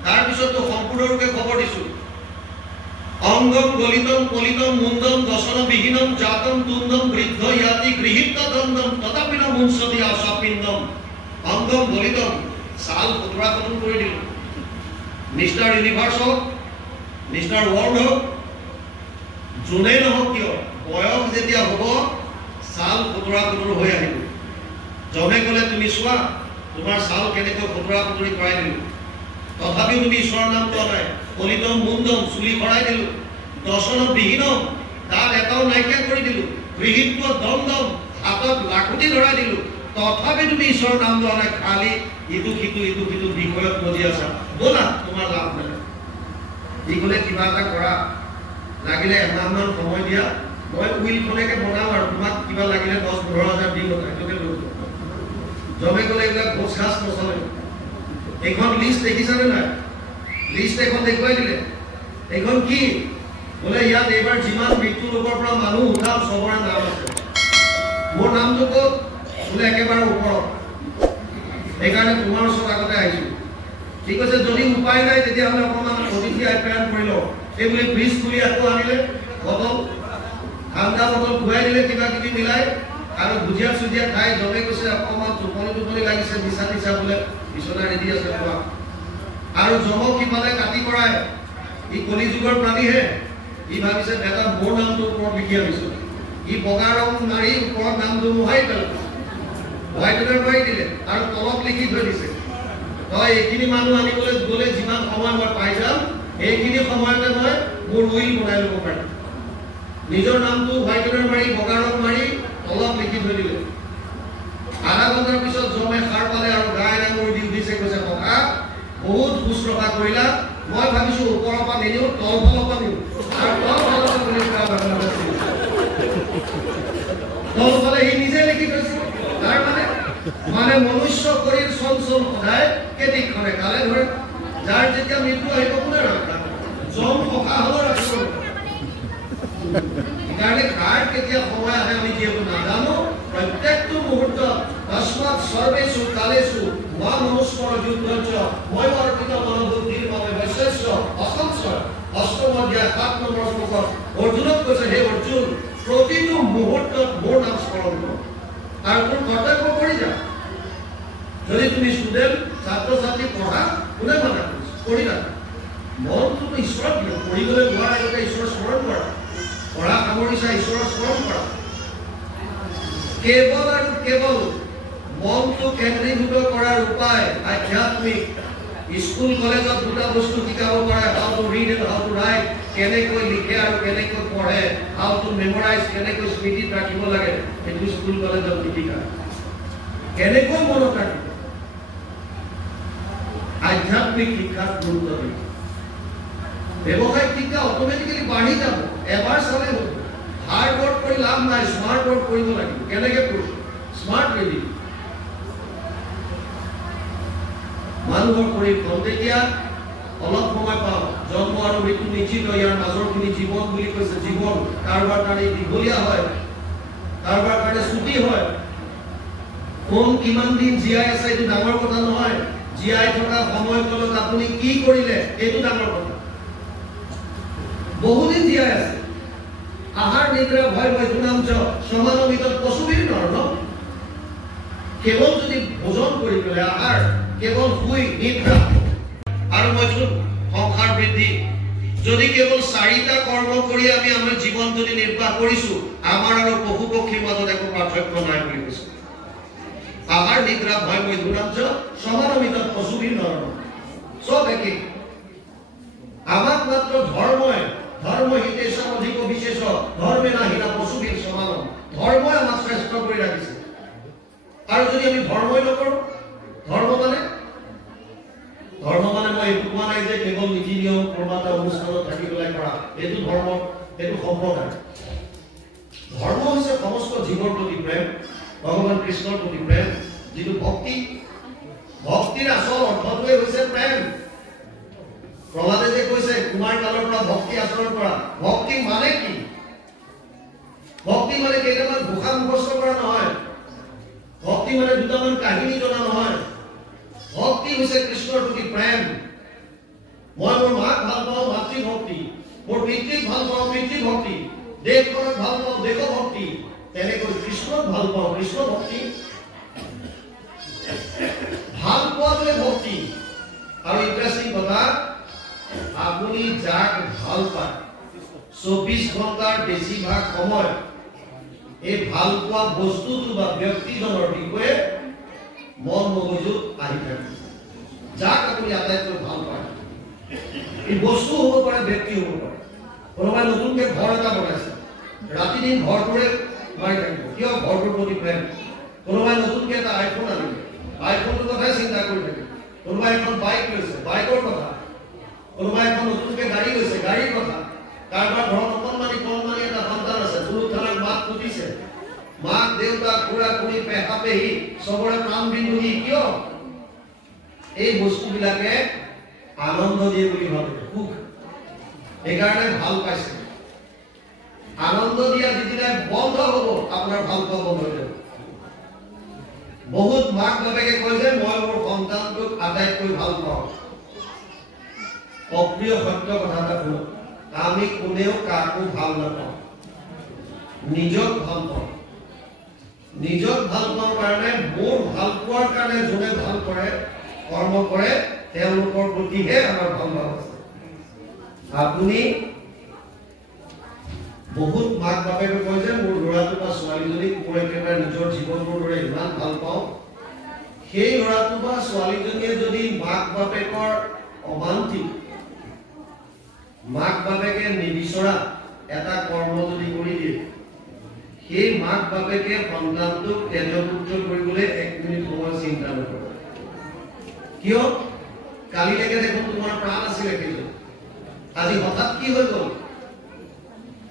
তাৰপিছততো সম্পূৰ্ণৰূপে খবৰ দিছোঁ অংগম গলিতম কলিতম মুণ্ডম দশন বিহীনম জাতম তুন্দম বৃদ্ধ ইয়াতি গৃহীত দণ্ডম তথাপিন মুঞ্চতি আশাপিণ্ডম অংগম গলিতম ছাল ফটোৰা খতম কৰি দিলোঁ মিষ্টাৰ ইউনিভাৰ্চ হওক মিষ্টাৰ ৱৰ্ল্ড হওক যোনেই নহওক কিয় বয়স যেতিয়া হ'ব ছাল ফটোৰা ফটোৰ হৈ আহিব জমে ক'লে তুমি চোৱা তোমাৰ ছাল কেনেকৈ ফটোৰা ফটোৰি কৰাই দিলোঁ তথাপিও তুমি ঈশ্বৰৰ নাম লোৱা নাই কলিতম মুণ্ডম চুলি খৰাই দিলোঁ দশন বিহীনম দাঁত এটাও নাইকিয়া কৰি দিলোঁ গৃহীত্ব দণ্ডম হাতত লাখুটি ধৰাই দিলোঁ তথাপি তুমি ঈশ্বৰৰ নাম লোৱা নাই খালি ইটো সিটো বিষয়ত মজি আছা ব'লা তোমাৰ লাভ নাই ই ক'লে কিবা এটা কৰা লাগিলে এমাহমান সময় দিয়া মই উইলখনকে বনাম আৰু তোমাক কিবা লাগিলে 10-15,000 দিম এইটোকে লৈ জমে ক'লে এইবিলাক ভোজ খাজ নচলে এইখন লিষ্ট দেখিছানে নাই লিষ্ট এখন দেখুৱাই দিলে এইখন কি বোলে ইয়াত এইবাৰ যিমান মৃত্যু লোকৰ পৰা মানুহ উঠাম চবৰে নাম আছে মোৰ নামটো ক'ত বোলে একেবাৰে ওপৰত এইকাৰণে তোমাৰ ওচৰত আগতে আহিছোঁ ঠিক আছে যদি উপায় নাই তেতিয়াহ'লে অকণমান অতিথি আপ্যায়ন কৰি লওঁ এই বুলি ব্ৰিজ খুলি আকৌ আনিলে বটল ঠাণ্ডা বটল খুৱাই দিলে কিবা কিবি মিলাই আৰু ভুজিয়া চুজিয়া খাই জমে কৈছে অকণমান টোপনি লাগিছে নিচা বোলে বিচনা ৰেডি আছে খোৱা আৰু জমক সিফালে কাটি কৰাই ই কলিযুগৰ প্ৰাণীহে ই ভাবিছে এটা মোৰ নামটো ওপৰত লিখি আনিছো ই বগা ৰং মাৰি ওপৰত নামটো মোহাৰি পেলালে হোৱাইটনাৰ মাৰি দিলে আৰু তলত লিখি থৈ দিছে তই এইখিনি মানুহ আনিবলৈ গ'লে যিমান সময় মই পাই যাম এইখিনি সময়তে মই মোৰ উইল বনাই ল'ব পাৰিম নিজৰ নামটো হোৱাইটনাৰ মাৰি বগা ৰং মাৰি তলত লিখি থৈ দিলে আধা ঘণ্টাৰ পিছত জমে সাৰ পালে আৰু গাই ডাঙৰ দি উঠিছে কৈছে ককা বহুত শুশ্ৰূষা কৰিলা মই ভাবিছো ওপৰৰ পৰা নিদিওঁ তলফালৰ পৰা নিওঁ আৰু তলফালে সি নিজে লিখি থৈছে তাৰ মানে মনুষ্য শৰীৰ চঞ্চল সদায় কেতিক্ষণে কালে ধৰে যাৰ যেতিয়া মৃত্যু আহিব কোনে ৰক্ষা জম সখা হ'ব ৰাখিব সেইকাৰণে কাৰ কেতিয়া সময় আহে আমি যিহেতু নাজানো প্ৰত্যেকটো মুহূৰ্তত তস্মাৎ সৰ্বেষু কালেষু মা মনুষ্যৰ যুদ্ধঞ্চ মই অৰ্পিত মনোবুদ্ধিৰ বাবে বৈশেষ্য অসংশয় অষ্টম অধ্যায় 7 নম্বৰ শ্লোকত অৰ্জুনক কৈছে হে অৰ্জুন প্ৰতিটো মুহূৰ্তত মোৰ নাম স্মৰণ কৰ আৰু তোৰ কৰ্তব্য কৰি যা যদি তুমি ষ্টুডেণ্ট ছাত্ৰ ছাত্ৰী পঢ়া কোনে মানা কৰি থাকা মনটো ঈশ্বৰক দিয়ক পঢ়িবলৈ লোৱাৰ আগতে ঈশ্বৰ স্মৰণ কৰা পঢ়া সামৰিছা ঈশ্বৰৰ স্মৰণ কৰা কেৱল আৰু কেৱল মনটো কেন্দ্ৰীভূত কৰাৰ উপায় আধ্যাত্মিক স্কুল কলেজত দুটা বস্তু শিকাব পাৰে how to read and how to write কেনেকৈ লিখে আৰু কেনেকৈ পঢ়ে হাউ টু মেমৰাইজ কেনেকৈ স্মৃতিত ৰাখিব লাগে সেইটো স্কুল কলেজত নিশিকায় কেনেকৈ মনত ৰাখিব আধ্যাত্মিক শিক্ষাত গুৰুত্ব দিব ব্যৱসায়িক শিক্ষা অট'মেটিকেলি বাঢ়ি যাব এবাৰ চালে হ'ব হাৰ্ড ৱৰ্ক কৰি লাভ নাই স্মাৰ্ট ৱৰ্ক কৰিব লাগিব কেনেকৈ কৰিব স্মাৰ্ট ৰিডিং মানুহৰ শৰীৰ খন্তেকীয়া অলপ সময় পাওঁ জন্ম আৰু মৃত্যু নিশ্চিত ইয়াৰ মাজৰখিনি জীৱন বুলি কৈছে জীৱন কাৰোবাৰ কাৰণে দীঘলীয়া হয় কাৰোবাৰ কাৰণে ছুটি হয় কোন কিমান দিন জীয়াই আছে এইটো ডাঙৰ কথা নহয় জীয়াই থকা সময়কলত আপুনি কি কৰিলে এইটো ডাঙৰ কথা বহুদিন জীয়াই আছে আহাৰ নিদ্ৰা ভয় মৈথুনাঞ্চ সমানমিত পশুবীৰ নৰ্ণ কেৱল যদি ভোজন কৰি পেলাই আহাৰ কেৱল শুই নিদ্ৰা আৰু মৈথুন সংসাৰ বৃদ্ধি যদি কেৱল 4টা কৰ্ম কৰি আমি আমাৰ জীৱন যদি নিৰ্বাহ কৰিছো আমাৰ আৰু পশু পক্ষীৰ মাজত একো পাৰ্থক্য নাই বুলি কৈছে আহাৰ নিদ্ৰা ভয় মৈথুনাঞ্চ সমানমিত পশুবীৰ নৰ্ণ সব একে আমাক মাত্ৰ ধৰ্মই ধৰ্ম হিতেশম অধিক বিশেষ ধৰ্মে নাহিনা পশুবীৰ সমান ধৰ্মই আমাক শ্ৰেষ্ঠ কৰি ৰাখিছে আৰু যদি আমি ধৰ্মই নকৰোঁ ধৰ্ম মানে মই এইটো কোৱা নাই যে কেৱল নীতি নিয়ম প্ৰমাণ অনুষ্ঠানত থাকি পেলাই কৰা এইটো ধৰ্ম এইটো সম্প্ৰদায় ধৰ্ম হৈছে সমস্ত জীৱৰ প্ৰতি প্ৰেম ভগৱান কৃষ্ণৰ প্ৰতি প্ৰেম যিটো ভক্তিৰ আচল অৰ্থটোৱে হৈছে প্ৰেম প্ৰহ্লাদে যে কৈছে কুমাৰ কালৰ পৰা ভক্তি আচৰণ কৰা ভক্তি মানে কি ভক্তি মানে কেইটামান ঘোষা মুখস্থ কৰা নহয় ভক্তি মানে দুটামান কাহিনী জনা নহয় ভক্তি হৈছে কৃষ্ণৰ প্ৰতি প্ৰেম মই মোৰ মাক ভাল পাওঁ মাতৃভক্তি মোৰ পিতৃক ভাল পাওঁ পিতৃভক্তি দেশখনক ভাল পাওঁ দেশভক্তি তেনেকৈ কৃষ্ণক ভাল পাওঁ কৃষ্ণ ভক্তি ভাল পোৱাটোৱে ভক্তি আৰু ইণ্টাৰেষ্টিং কথা আপুনি যাক ভাল পায় 24 ঘণ্টাৰ বেছিভাগ সময় এই ভাল পোৱা বস্তুটো বা ব্যক্তিজনৰ বিষয়ে মন মগজুত আহি থাকে যাক আপুনি আটাইতকৈ ভাল পায় এই বস্তু হ'ব পাৰে ব্যক্তি হ'ব পাৰে কোনোবাই নতুনকৈ ঘৰ এটা বনাইছে ৰাতি দিন ঘৰটোৰে মাৰি থাকিব কিয় ঘৰটোৰ প্ৰতি প্ৰেম কোনোবাই নতুনকৈ এটা আইফোন আনিলে আইফোনটোৰ কথাই চিন্তা কৰি থাকে। কোনোবাই এখন বাইক লৈছে, বাইকৰ কথা। কোনোবাই এখন নতুনকৈ গাড়ী লৈছে, গাড়ীৰ কথা। কাৰোবাৰ ঘৰত অকণমানি এটা সন্তান আছে, কোনো থানাত মাত ফুটিছে, মাক দেউতাক খুৰা খুৰী পেহা পেহী চবৰে প্ৰাণ বিন্দুহী। কিয়? এই বস্তুবিলাকে আনন্দ দিয়ে বুলি ভাবে, সুখ, সেইকাৰণে ভাল পাইছে। আনন্দ দিয়া যিদিনাই বন্ধ হ'ব আপোনাৰ ভাল পোৱা বন্ধ হৈ যাব। বহুত মাক বাপেকে কয় যে মই মোৰ সন্তানটোক আটাইতকৈ ভাল পাওঁ। অপ্ৰিয় সত্য কথা এটা শুনক, আমি কোনেও কাকো ভাল নাপাওঁ, নিজক ভাল পাওঁ। নিজক ভাল পাওঁ কাৰণে, মোৰ ভাল পোৱাৰ কাৰণে যোনে ভাল কৰে, কৰ্ম কৰে, তেওঁলোকৰ প্ৰতিহে আমাৰ ভাল ভাৱ আছে। আপুনি বহুত মাক বাপেকে কয় যে মোৰ ল'ৰাটো বা ছোৱালীজনীক মই একেবাৰে নিজৰ জীৱনটোৰ দৰে ইমান ভাল পাওঁ। সেই ল'ৰাটো বা ছোৱালীজনীয়ে যদি মাক বাপেকৰ অমান্তিক, মাক বাপেকে নিবিচৰা এটা কৰ্ম যদি কৰি দিয়ে, সেই মাক বাপেকে সন্তানটোক তেজপুত্ৰ কৰিবলৈ 1 মিনিট সময় চিন্তা নকৰে। কিয়? কালিলৈকে দেখোন তোমাৰ প্ৰাণ আছিলে সেইজন, আজি হঠাৎ কি হৈ গ'ল?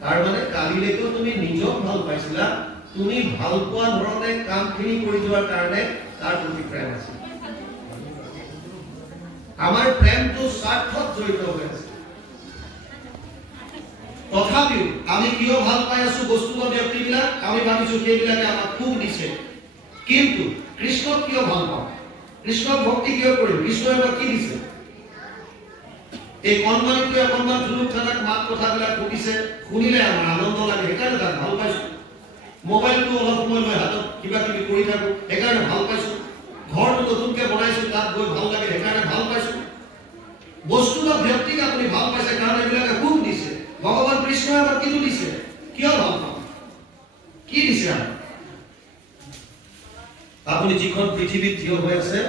তাৰ মানে কালিলৈকে তুমি নিজক ভাল পাইছিলা, তুমি ভাল পোৱা ধৰণে কামখিনি কৰি যোৱাৰ কাৰণে তাৰ প্ৰতি প্ৰেম আছে। আমাৰ প্ৰেমটো স্বাৰ্থত জড়িত হৈ আছে। তথাপিও আমি কিয় ভাল পাই আছো বস্তু বা ব্যক্তিবিলাক? আমি ভাবিছো সেইবিলাকে আমাক সুখ দিছে। কিন্তু কৃষ্ণক কিয় ভাল পাওঁ? কৃষ্ণক ভক্তি কিয় কৰিম? কৃষ্ণই আমাক কি দিছে? এই কণমানিটোৱে অকণমান জুলুক থানাক মাত কথাবিলাক শুনিছে, শুনিলে আমাৰ আনন্দ লাগে, সেইকাৰণে তাক ভাল পাইছো। মোবাইলটো অলপ সময় লৈ হাতত কিবা কিবি কৰি থাকো, সেইকাৰণে ভাল পাইছো। ঘৰটো নতুনকৈ বনাইছো, তাত গৈ ভাল লাগে, সেইকাৰণে ভাল পাইছো। বস্তু বা ব্যক্তিক আপুনি ভাল পাইছে কাৰণ এইবিলাকে সুখ দিছে। ভগৱান কৃষ্ণই আমাক কিটো দিছে? কিয় ভাল পাওঁ? কি দিছে আমাক? আপুনি যিখন পৃথিৱীত থিয় হৈ আছে,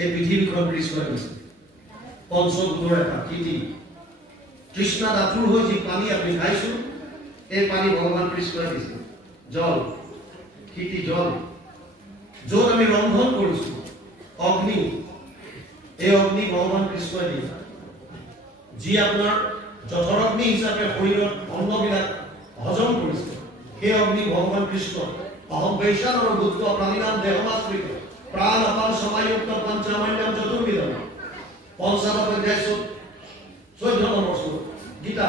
এই পৃথিৱীখন কৃষ্ণই দিছে। পঞ্চগুণৰ এটা কীৰ্তি। তৃষ্ণাত আতুৰ হৈ যি পানী আমি খাইছো, এই পানী ভগৱান কৃষ্ণই দিছে। জল, কীৰ্তি জল, য'ত আমি ৰন্ধন কৰিছো, অগ্নি, এই অগ্নি ভগৱান কৃষ্ণই দিছে। যি আপোনাৰ জঠৰগ্নি হিচাপে শৰীৰত অন্নবিলাক হজম কৰিছে, সেই অগ্নি ভগৱান কৃষ্ণ। অহম বৈশানৰ বুদ্ধ প্ৰাণীনাম দেহমাশ্ৰিত প্ৰাণ আপান সমায়ুক্ত পঞ্চামান্যম চতুৰ্বিধম। ৫৫ অধ্যায় ১৪ নম্বৰ শ্লোক গীতা।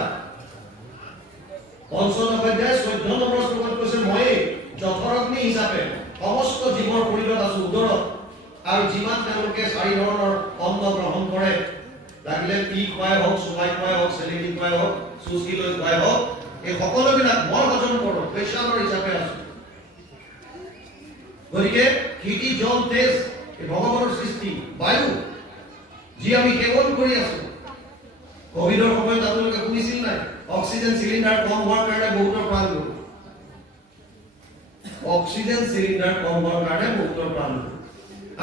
৫৫ অধ্যায় ১৪ নম্বৰ শ্লোকত কৈছে, মই জঠৰগ্নি হিচাপে সমস্ত জীৱৰ শৰীৰত আছো, উদৰত। আৰু যিমান তেওঁলোকে ৪ ধৰণৰ অন্ন গ্ৰহণ কৰে, লাগিলে পি খুৱাই হওক, চুবাই খুৱাই হওক, চেলেকি খুৱাই হওক, চুচকি লৈ খুৱাই হওক, এই সকলোবিলাক মই হজম কৰোঁ, পেচানৰ হিচাপে আছো। গতিকে কীৰ্তি জল তেজ এই ভগৱানৰ সৃষ্টি। বায়ু যি আমি সেৱন কৰি আছো, কোভিডৰ সময়ত আপোনালোকে শুনিছিল নাই? অক্সিজেন চিলিণ্ডাৰ কম হোৱাৰ কাৰণে বহুতৰ প্ৰাণ গ'ল। অক্সিজেন চিলিণ্ডাৰ কম হোৱাৰ কাৰণে বহুতৰ প্ৰাণ গ'ল।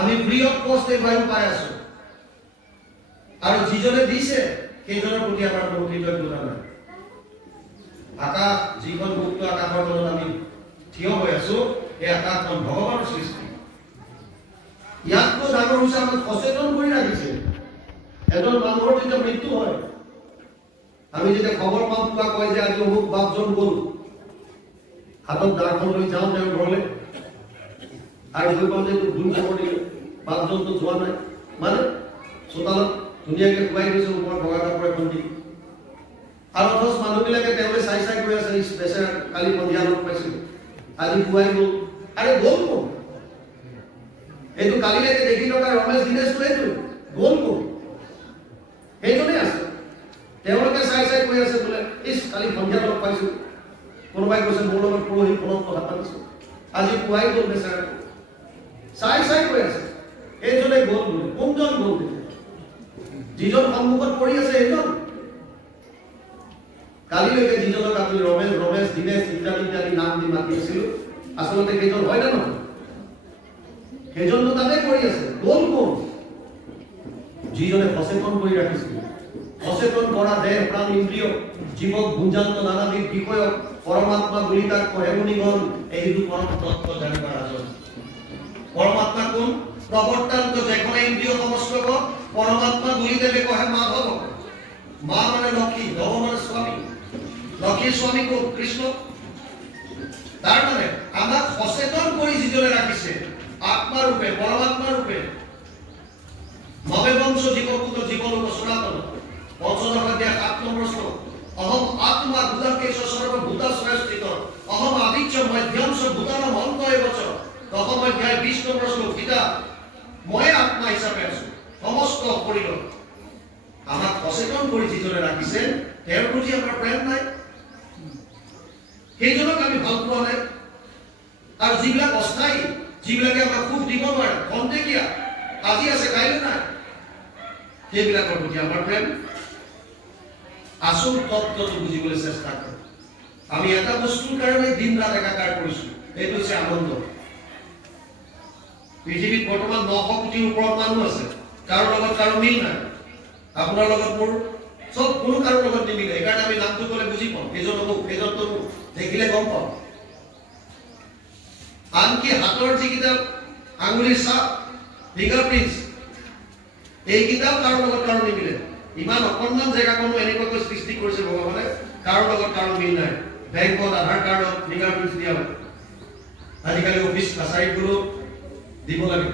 আমি ফ্ৰী অফ কষ্ট এই বায়ু পাই আছো, আৰু যিজনে দিছে সেইজনৰ প্ৰতি আমাৰ কোনো কৃতজ্ঞতা নাই। আকাশ, যিখন মুক্ত আকাশৰ তলত আমি থিয় হৈ আছো, এই আকাশখন ভগৱানৰ সৃষ্টি। ইয়াতকৈ ডাঙৰ হৈছে আমাক সচেতন কৰি ৰাখিছে। এজন মানুহৰ যেতিয়া মৃত্যু হয়, আমি যেতিয়া খবৰ পাওঁ, কিবা কয় যে আজি অমুক বাপজন গ'ল, হাতত দাখন লৈ যাওঁ তেওঁৰ ঘৰলৈ, আৰু গৈ পাওঁ যে ভুল খবৰ দিলে, বাপজনটো যোৱা নাই। মানে চোতালত ধুনীয়াকৈ খুৱাই দিছে, ওপৰত বগা কাপোৰ এখন দি। আৰু অথচ মানুহবিলাকে তেওঁলৈ চাই চাই গৈ আছে, বেচেৰা কালি সন্ধিয়া লগ পাইছিলোঁ, আজি খুৱাই গ'ল। আৰে গ'ল কোন? এইটো কালিলৈকে দেখি থকা ৰমেশ দিনেশটো এইটো গ'ল কোন? সেইজনে আছে। তেওঁলোকে চাই চাই কৈ আছে বোলে, ইছ কালি সন্ধিয়া লগ পাইছোঁ, কোনোবাই কৈছে মোৰ লগত পৰহি ফোনত কথা পাতিছোঁ, আজি খুৱাই গ'ল বেচেৰা। চাই চাই কৈ আছে এইজনে গ'ল বোলে। কোনজন গ'ল? যিজন সন্মুখত পৰি আছে সেইজন। কালিলৈকে যিজনক আপুনি ৰমেশ ৰমেশ দিনেশ ইত্যাদি ইত্যাদি নাম দি মাতি আছিলো, আচলতে সেইজন হয় নে নহয়? সেইজনটো তাতে পৰি আছে। গ'ল কোন? যিজনে সচেতন কৰি ৰাখিছিল। সচেতন কৰা দেহ প্ৰাণ ইন্দ্ৰিয় জীৱক গুঞ্জান্ত নানাবিধ বিষয়ক পৰমাত্মা বুলি তাক কহে মুনিগণ। এইটো পৰম তত্ত্ব জানিব ৰাজন। পৰমাত্মা কোন? প্রবর্তান্ত যেখানে ইন্দ্রিয় সমস্তক পরমাত্মা গুলিদেবে কহে মাধব। মা মানে লক্ষ্মী, ধব মানে স্বামী। লক্ষ্মীর স্বামী কোন? কৃষ্ণ। তার মানে আমাক সচেতন করে যিজনে রাখিছে আত্মা রূপে, পরমাত্মা রূপে। নবে বংশ জীবভূত জীবলোক সনাতন। পঞ্চদশ অধ্যায় 7 নম্বর শ্লোক। অহম আত্মা গুদাকেশ সর্বভূতাশ্রয় স্থিত। অহম আদিচ্য মধ্যাংশ ভূতানাম অন্ত এবচ। দশম অধ্যায় 20 নম্বর শ্লোক। গীতা মই আত্মা হিচাপে আছো, সমস্ত শরীর। আমাক সচেতন করে যিজনে ৰাখিছে তেওঁৰ প্ৰতি আমাৰ প্ৰেম নাই, সেইজনক আমি ভাল পোৱা নাই। আৰু যিবিলাক অস্থায়ী, যিবিলাকে আমাক সুখ দিব নোৱাৰে, খন্তেকীয়া, আজি আছে কাইলৈ নাই, সেইবিলাকৰ প্ৰতি আমাৰ প্ৰেম। আচল তত্ত্বটো বুজিবলৈ চেষ্টা কৰোঁ। আমি এটা বস্তুৰ কাৰণে দিন ৰাত একাকাৰ কৰিছোঁ, এইটো হৈছে আনন্দ। পৃথিৱীত বৰ্তমান 900 কোটিৰ ওপৰত মানুহ আছে, কাৰো লগত কাৰো মিল নাই। আপোনাৰ লগত মোৰ সব কোনো কাৰো লগত নিমিলে, সেইকাৰণে আমি নামটো ক'লে বুজি পাওঁ, এজন অমুক, এজন তমুক, দেখিলে গম পাওঁ। আনকি হাতৰ যিকেইটা আঙুলিৰ ছাপ, ফিংগাৰ প্ৰিণ্টছ, এইকেইটাও কাৰো লগত কাৰো নিমিলে। ইমান অকণমান জেগাকণো এনেকুৱাকৈ সৃষ্টি কৰিছে ভগৱানে, কাৰো লগত কাৰো মিল নাই। বেংকত আধাৰ কাৰ্ডত ফিংগাৰ প্ৰিণ্টছ দিয়া হয়, আজিকালি অফিচ কাছাৰীবোৰো দিব লাগে।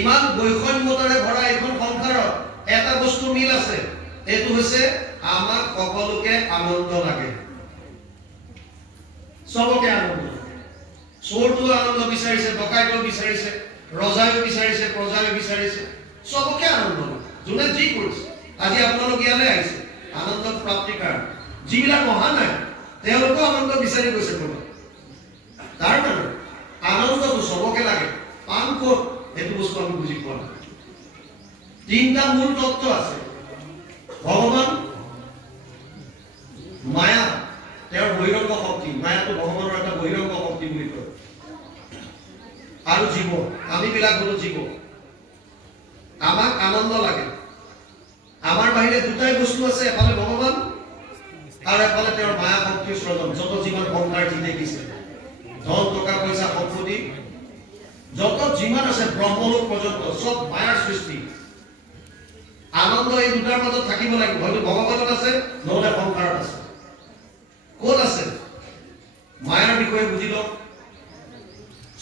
ইমান বৈষম্যতাৰে ভৰা এখন সংসাৰত এটা বস্তু মিল আছে, এইটো হৈছে আমাক সকলোকে আনন্দ লাগে। সবকে আনন্দ। চোৰটো আনন্দ বিচাৰিছে, ডকাইটো বিচাৰিছে, ৰজাইও বিচাৰিছে, প্ৰজাইও বিচাৰিছে, সবকে আনন্দ লাগে। যোনে যি কৰিছে, আজি আপোনালোক ইয়ালৈ আহিছে আনন্দ প্ৰাপ্তিৰ কাৰণে, যিবিলাক অহা নাই তেওঁলোকো আনন্দ বিচাৰি গৈছে ক'ৰবাত। তাৰ মানে আনন্দটো সবকে লাগে। পান ক'ত এইটো বস্তু আমি বুজি পোৱা নাই। তিনিটা মূল তত্ত্ব আছে: ভগৱান, মায়া, তেওঁৰ বহিৰংগ শক্তি, মায়াটো ভগৱানৰ এটা বহিৰংগ শক্তি বুলি কয়, আৰু জীৱ, আমিবিলাক হলো জীৱ। আমাক আনন্দ লাগে। আমাৰ বাহিৰে দুটাই বস্তু আছে, এফালে ভগৱান আৰু এফালে তেওঁৰ মায়া শক্তিৰ স্ৰজন। যত যিমান সংসাৰ যি দেখিছে, ধন টকা পইচা সম্পত্তি যত যিমান আছে, ব্ৰহ্মলোক পৰ্যন্ত সব মায়াৰ সৃষ্টি। আনন্দ এই দুটাৰ মাজত থাকিব লাগিব, হয়তো ভগৱানত আছে, নহলে সংসাৰত আছে। ক'ত আছে? মায়াৰ বিষয়ে বুজি লওক।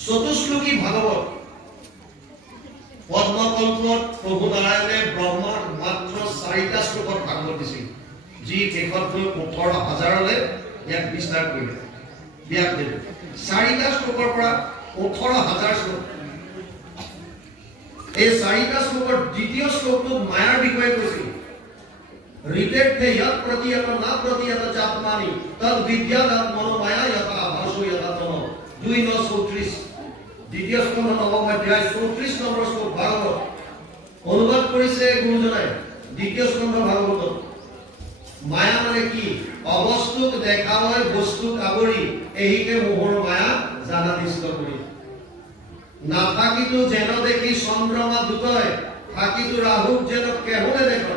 চতুশ্লোকী ভাগৱত পদ্মকল্পত প্ৰভু নাৰায়ণে ব্ৰহ্মাৰ মাত্ৰ 4টা শ্লোকত ভাগৱত দিছিল, যি শেষত গৈ 18,000লৈ ইয়াক বিস্তাৰ কৰিলে, ব্যাস দিলে। 4টা শ্লোকৰ পৰা 18,000 শ্লোক। এই 4টা শ্লোকৰ দ্বিতীয় শ্লোকটোত মায়াৰ বিষয়ে কৈছিল। ঋতেৰ্থে ইয়াত প্ৰতিয়ত না প্ৰতিয়ত চাত্মানি তদ বিদ্যাদাত মনোমায়া যথা ভাসু যথা তম। 2:34 দ্বিতীয় স্কন্ধ 9ম অধ্যায় 34 নম্বৰ শ্লোক ভাগৱত অনুবাদ কৰিছে গুৰুজনাই দ্বিতীয় স্কন্ধ ভাগৱতত। মায়া মানে কি? অবস্তুক দেখা হয় বস্তুক আৱৰি, এহিকে মোহৰ মায়া জানা নিষ্ঠ কৰি। নাথাকিতো যেন দেখি চন্দ্ৰমা দুটয়, থাকিতো ৰাহুক যেন কেহনে দেখত,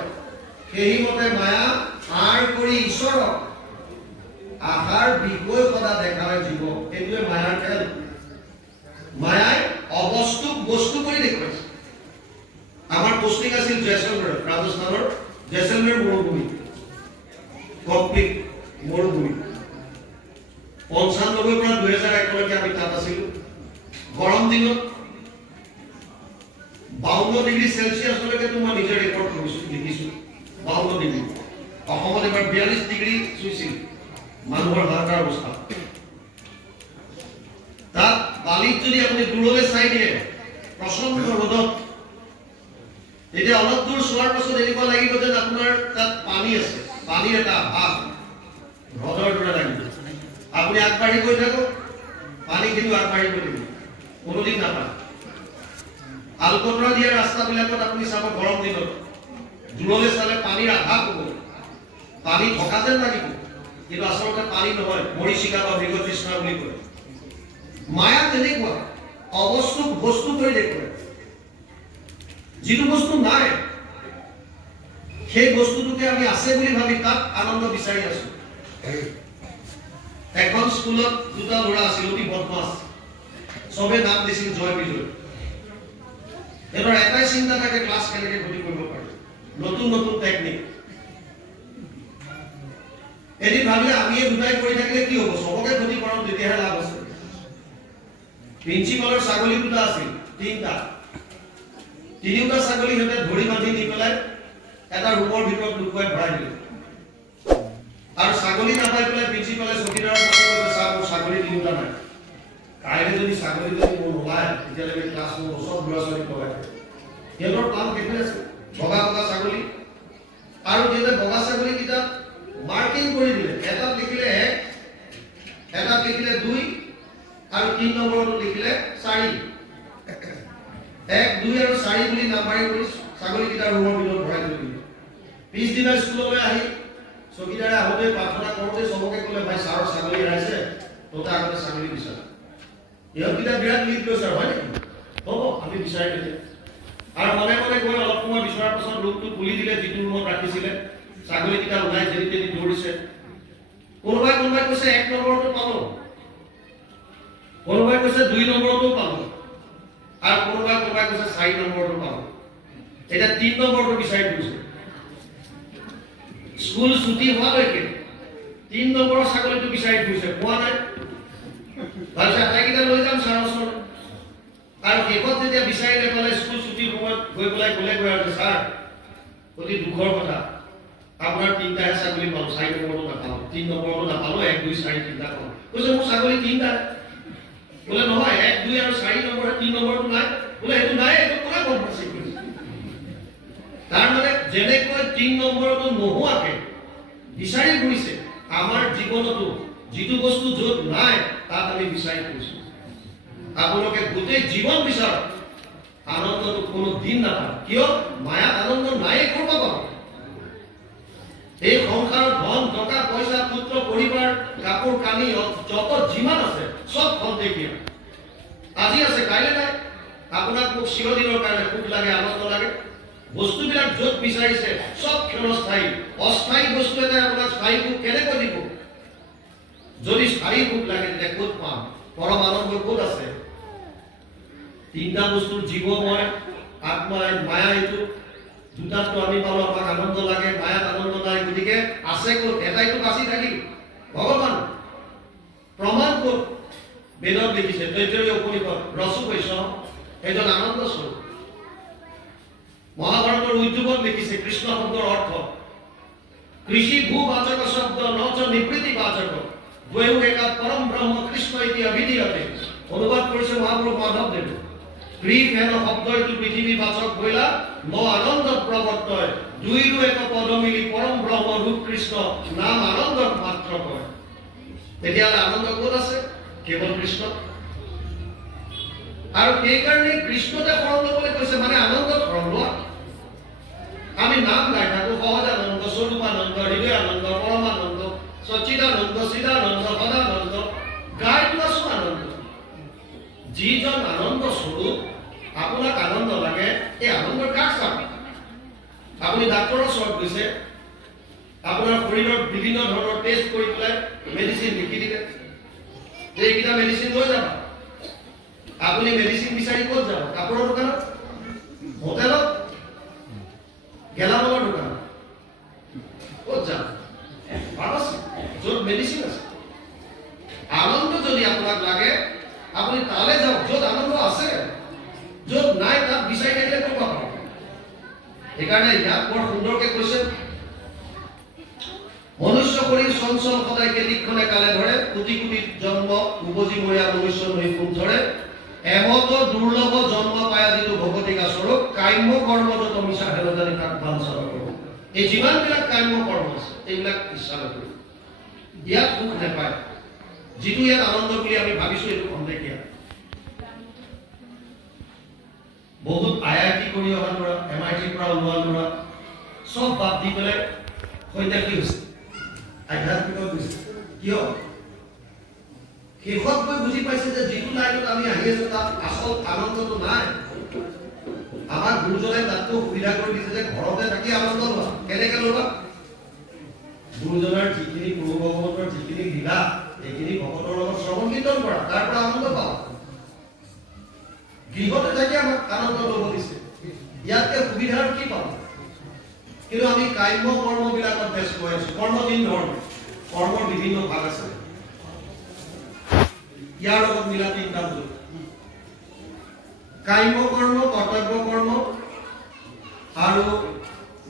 সেই মতে মায়া আৰ কৰি ঈশ্বৰক আহাৰ বিষয় সদা দেখায় জীৱ। এইটোৱে মায়াৰ খেল। মায়াই অবস্তুক বস্তু কৰি দেখুৱাইছে। আমাৰ পোষ্টিং আছিল জয়সলমেৰত, ৰাজস্থানৰ জয়সলমেৰ মৰুভূমি, কমপ্লিট মৰুভূমি। 95 পৰা 2001লৈকে আমি তাত আছিলো। গৰম দিনত 52 ডিগ্ৰী সেলসিয়াছলৈকে মই নিজে ৰেকৰ্ড কৰিছো, দেখিছো 52 ডিগ্ৰী। অসমত এবাৰ 42 ডিগ্ৰী চুইছিল, মানুহৰ হাহাকাৰ অৱস্থা। তাত বালিত যদি আপুনি দূৰলৈ চাই দিয়ে, প্ৰচণ্ড ৰ'দত, এতিয়া অলপ দূৰ চোৱাৰ পাছত এনেকুৱা লাগিব যেন আপোনাৰ তাত পানী আছে, পানীৰ এটা ভাগ হ্ৰদৰ দৰে লাগিব। আপুনি আগবাঢ়ি গৈ থাকক, পানী কিন্তু আগবাঢ়ি গৈ থাকিব, কোনোদিন নাপায়। আলকতৰা দিয়া ৰাস্তাবিলাকত আপুনি চাব, গৰম দিনত দূৰলৈ চালে পানীৰ আধা হ'ব, পানী থকা যেন লাগিব, কিন্তু আচলতে পানী নহয়, মৰিচিকা বা মৃগতৃষ্ণা বুলি কয়। মায়া তেনেকুৱা, অবস্তুক বস্তু কৰি দেখুৱায়। যিটো বস্তু নাই, সেই বস্তুটোকে আমি আছে বুলি ভাবি তাত আনন্দ বিচাৰি আছো। এখন স্কুলত দুটা ল'ৰা আছিল, অতি বদমাছ। সবে নাম দিছিল জয় বিজয়। এবাৰ এটাই চিন্তা থাকে ক্লাছ কেনেকৈ ক্ষতি কৰিব পাৰি, নতুন নতুন টেকনিক। এদিন ভাবিলে আমিয়ে দুটাই কৰি থাকিলে কি হ'ব, সবকে ক্ষতি কৰাম, তেতিয়াহে লাভ আছে। প্ৰিন্সিপালৰ ছাগলী দুটা আছিল, তিনিওটা ছাগলী সিহঁতে ধৰি বান্ধি নি পেলাই এটা ৰুমৰ ভিতৰত লুকুৱাই ভৰাই দিলে। আৰু ছাগলী নাপাই পেলাই প্ৰিন্সিপালে চকীদাৰৰ ছাগলী তিনিওটা নাই। কাইলৈ যদি ছাগলী যদি মোৰ নোলায় তেতিয়ালৈকে ক্লাছ মোৰ চব ল'ৰা ছোৱালীক লগাই থাকে। সিহঁতৰ প্লান কেতিয়া আছে, বগা বগা ছাগলী। আৰু যেতিয়া বগা ছাগলীকেইটা মাৰ্কিং কৰি দিলে, এটাত লিখিলে 1, এটাত লিখিলে 2 আৰু 3 নম্বৰটো লিখিলে 4। 1, 2 আৰু 4 বুলি নাম্বাৰিং কৰি ছাগলীকেইটা ৰুমৰ ভিতৰত ভৰাই দিলে। পিছদিনা স্কুললৈ আহি চকীদাৰে আহোঁতে প্ৰাৰ্থনা কৰোঁতে চবকে ক'লে, ভাই ছাৰৰ ছাগলী হেৰাইছে, তহঁতে আগতে ছাগলী বিচাৰ। ইহঁতকেইটা বিৰাট লিড লৈছে, হয় নেকি? হ'ব, আমি বিচাৰি দিলে। আৰু মনে মনে গৈ অলপ সময় বিচৰাৰ পাছত ৰুমটো খুলি দিলে, যিটো ৰুমত ৰাখিছিলে। ছাগলীকেইটা ওলাই যেনি তেনি দৌৰিছে। কোনোবাই কৈছে 1 নম্বৰটো পালোঁ, কোনোবাই কৈছে 2 নম্বৰটো পালোঁ, আৰু কোনোবাই কৈছে 4 নম্বৰটো পালোঁ। এতিয়া 3 নম্বৰটো বিচাৰি ফুৰিছে। স্কুল ছুটি হোৱালৈকে 3 নম্বৰৰ ছাগলীটো বিচাৰি ফুৰিছে, পোৱা নাই। ভাবিছে আটাইকেইটা লৈ যাম ছাৰৰ ওচৰত। আৰু শেষত যেতিয়া বিচাৰি নাপালে স্কুল ছুটিৰ সময়ত গৈ পেলাই ক'লেগৈ আৰু ছাৰ, অতি দুখৰ কথা, আপোনাৰ 3টাহে ছাগলী পালোঁ, 4 নম্বৰটো নাপালোঁ, 3 নম্বৰটো নাপালোঁ, 1, 2, 4 3টা পালোঁ। কৈছে মোৰ ছাগলী 3টা। বোলে নহয়, 1, 2 আৰু 4 নম্বৰ, 3 নম্বৰটো নাই। বোলে সেইটো নাই, এইটো কোনে গম পাইছে? তাৰমানে যেনেকৈ 3 নম্বৰটো নোহোৱাকে বিচাৰি ফুৰিছে, আমাৰ জীৱনতো যিটো বস্তু য'ত নাই তাত আমি বিচাৰি ফুৰিছোঁ। আপোনালোকে গোটেই জীৱন বিচাৰক, আনন্দটো কোনো দিন নাপায়। কিয়? মায়াত আনন্দ নাই, ক'ৰ পৰা পাব? এই সংসাৰৰ ধন টকা পইচা পুত্ৰ পৰিবাৰ কাপোৰ কানি যত যিমান আছে চব খন্তেকীয়া। আজি আছে কাইলৈ নাই। আপোনাক মোক চিৰদিনৰ কাৰণে সুখ লাগে, আনন্দ লাগে। বস্তুবিলাক য'ত বিচাৰিছে চব ক্ষণস্থায়ী। অস্থায়ী বস্তু এটাই আপোনাক স্থায়ী সুখ কেনেকৈ দিব? যদি স্থায়ী সুখ লাগে তেতিয়া ক'ত পাম? পৰম আনন্দ ক'ত আছে? 3টা বস্তুৰ জীৱ মই, আত্মা, মায়া। এইটো দুটাতো আমি পালো, আমাক আনন্দ লাগে, মায়াত আনন্দ নাই। গতিকে আছে ক'ত? এটাইতো বাচি থাকিল, ভগৱান। প্ৰমাণ ক'ত? বেদত লিখিছে, তৈত্তৰীয় উপনিষদ, ৰসো বৈষ্ণৱ এজন আনন্দ স্বৰূপ। মহাভাৰতৰ উদ্যোগত লিখিছে কৃষ্ণ শব্দৰ অৰ্থ, কৃষি ভূ বাচক শব্দ নচ নিবৃত্তি বাচক দ্বয়ো একা পৰম ব্ৰহ্ম কৃষ্ণ ইতি অভিধীয়তে। অনুবাদ কৰিছে মহাপুৰুষ মাধৱদেৱে। কৃষ হেন শব্দ এইটো পৃথিৱী বাচক বইলা ন আনন্দ প্ৰৱৰ্তয়, দুইৰো এক পদ মিলি পৰম ব্ৰহ্ম ৰূপ কৃষ্ণ নাম আনন্দ মাত্ৰ কয়। তেতিয়াহ'লে আনন্দ ক'ত আছে? কেৱল কৃষ্ণ। আৰু সেইকাৰণে কৃষ্ণতে শৰণ ল'বলৈ কৈছে, মানে আনন্দত শৰণ লোৱা। আমি নাম গাই থাকো, সহজানন্দ, স্বৰূপানন্দ, হৃদয়ানন্দ, পৰমানন্দ, সচ্চিদানন্দ, চিদানন্দ, সদানন্দ, গাইটো আছো আনন্দ। যিজন আনন্দ স্বৰূপ, আপোনাক আনন্দ লাগে, এই আনন্দৰ কাক চাব? আপুনি ডাক্তৰৰ ওচৰত গৈছে, আপোনাৰ শৰীৰৰ বিভিন্ন ধৰণৰ টেষ্ট কৰি পেলাই মেডিচিন লিখি দিলে, এইকেইটা মেডিচিন লৈ যাবা। আপুনি মেডিচিন বিচাৰি ক'ত যাব? কাপোৰৰ দোকানত, হোটেলত, গেলামালৰ দোকানত, ক'ত যাব? ফাৰ্মাচী, য'ত মেডিচিন আছে। আনন্দ যদি আপোনাক লাগে, আপুনি তালৈ যাওক য'ত আনন্দ আছে। য'ত নাই তাত বিচাৰি থাকিলে ক'ত পাব? সেইকাৰণে ইয়াত বৰ সুন্দৰকে কৈছে, মনুষ্য শৰীৰ চঞ্চল সদায়কে লিখনে কালে ধৰে, কোটি কোটি জন্ম উপজি মৰিয়া মনুষ্য নৈ কোন ধৰে, এমত দুৰ্লভ জন্ম পায়া যিটো ভগতিকা স্বৰূপ, কাম্য কৰ্ম যত মিছা হেৰজানি তাক বাঞ্ছা নকৰোঁ। এই যিমানবিলাক কাম্য কৰ্ম আছে এইবিলাক ইচ্ছা নকৰোঁ। ইয়াত সুখ নাপায়। যিটো ইয়াত আনন্দ বুলি আমি ভাবিছোঁ এইটো খন্তেকীয়া। বহুত IIT কৰি অহা ল'ৰা, MITৰ পৰা ওলোৱা ল'ৰা চব বাদ দি পেলাই সৈতে কি হৈছে? আধ্যাত্মিকত গৈছে। কিয়? শেষত গৈ বুজি পাইছে যে যিটো লাইনত আমি আহি আছো তাত আচল আনন্দটো নাই। আমাৰ গুৰুজনাই তাততো সুবিধা কৰি দিছে যে ঘৰতে থাকি আনন্দ লোৱা। কেনেকে লোৱা? গুৰুজনাৰ যিখিনি গুৰু ভগৱতৰ যিখিনি লীলা, এইখিনি ভকতৰ লগত শ্ৰৱণ কীৰ্তন কৰা, তাৰ পৰা আনন্দ পাওঁ। গৃহতে থাকি আমাক আনন্দ ল'ব দিছে ইয়াতকে সুবিধাৰ কি পাম কিন্তু আমি কাম্য কৰ্মবিলাকত ব্যস্ত হৈ আছো কৰ্ম তিন ধৰণৰ কৰ্মৰ বিভিন্ন ভাগ আছে ইয়াৰ লগত মিলা তিনিটা যোগ কাম্য কৰ্ম কৰ্তব্য কৰ্ম আৰু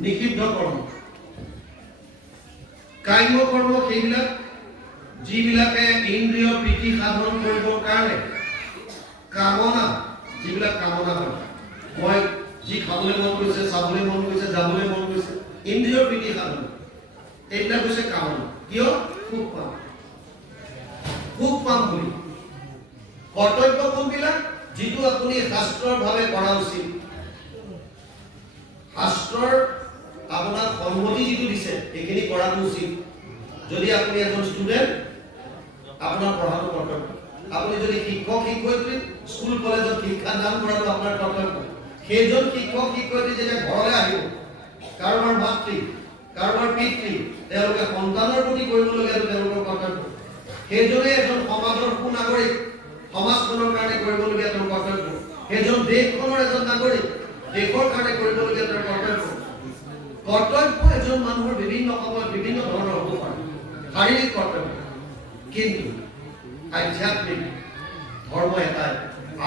নিষিদ্ধ কৰ্ম কাম্য কৰ্ম সেইবিলাক যিবিলাকে ইন্দ্ৰিয় প্ৰীতি সাধন কৰিবৰ কাৰণে কামনা যিবিলাক কামনা হয় মই যি খাবলৈ মন গৈছে চাবলৈ মন গৈছে যাবলৈ মন গৈছে ইন্দ্ৰিয় প্ৰীতি সাধন এইবিলাক হৈছে কামনা কিয় সুখ পাম বুলি কৰ্তব্য কোনবিলাক যিটো আপুনি শাস্ত্ৰৰ ভাৱে কৰা উচিত শাস্ত্ৰৰ আপোনাৰ সন্মতি যিটো দিছে এইখিনি কৰাটো উচিত যদি আপুনি এজন ষ্টুডেন্ট আপোনাৰ পঢ়াটো কৰ্তব্য আপুনি যদি শিক্ষক শিক্ষয়িত্ৰী স্কুল কলেজত শিক্ষা দান কৰাটো আপোনাৰ কৰ্তব্য সেইজন শিক্ষক শিক্ষয়িত্ৰী যেতিয়া ঘৰলৈ আহিব কাৰোবাৰ মাতৃ কাৰোবাৰ পিতৃ তেওঁলোকে সন্তানৰ প্ৰতি কৰিবলগীয়া তেওঁলোকৰ কৰ্তব্য সেইজনে এজন সমাজৰ সুনাগৰিক সমাজখনৰ কাৰণে কৰিবলগীয়া তেওঁৰ কৰ্তব্য সেইজন দেশখনৰ এজন নাগৰিক দেশৰ কাৰণে কৰিবলগীয়া তেওঁৰ কৰ্তব্য এজন মানুহৰ বিভিন্ন সময়ত বিভিন্ন ধৰণৰ হ'ব পাৰে শাৰীৰিক কৰ্তব্য কিন্তু আধ্যাত্মিক ধৰ্ম এটাই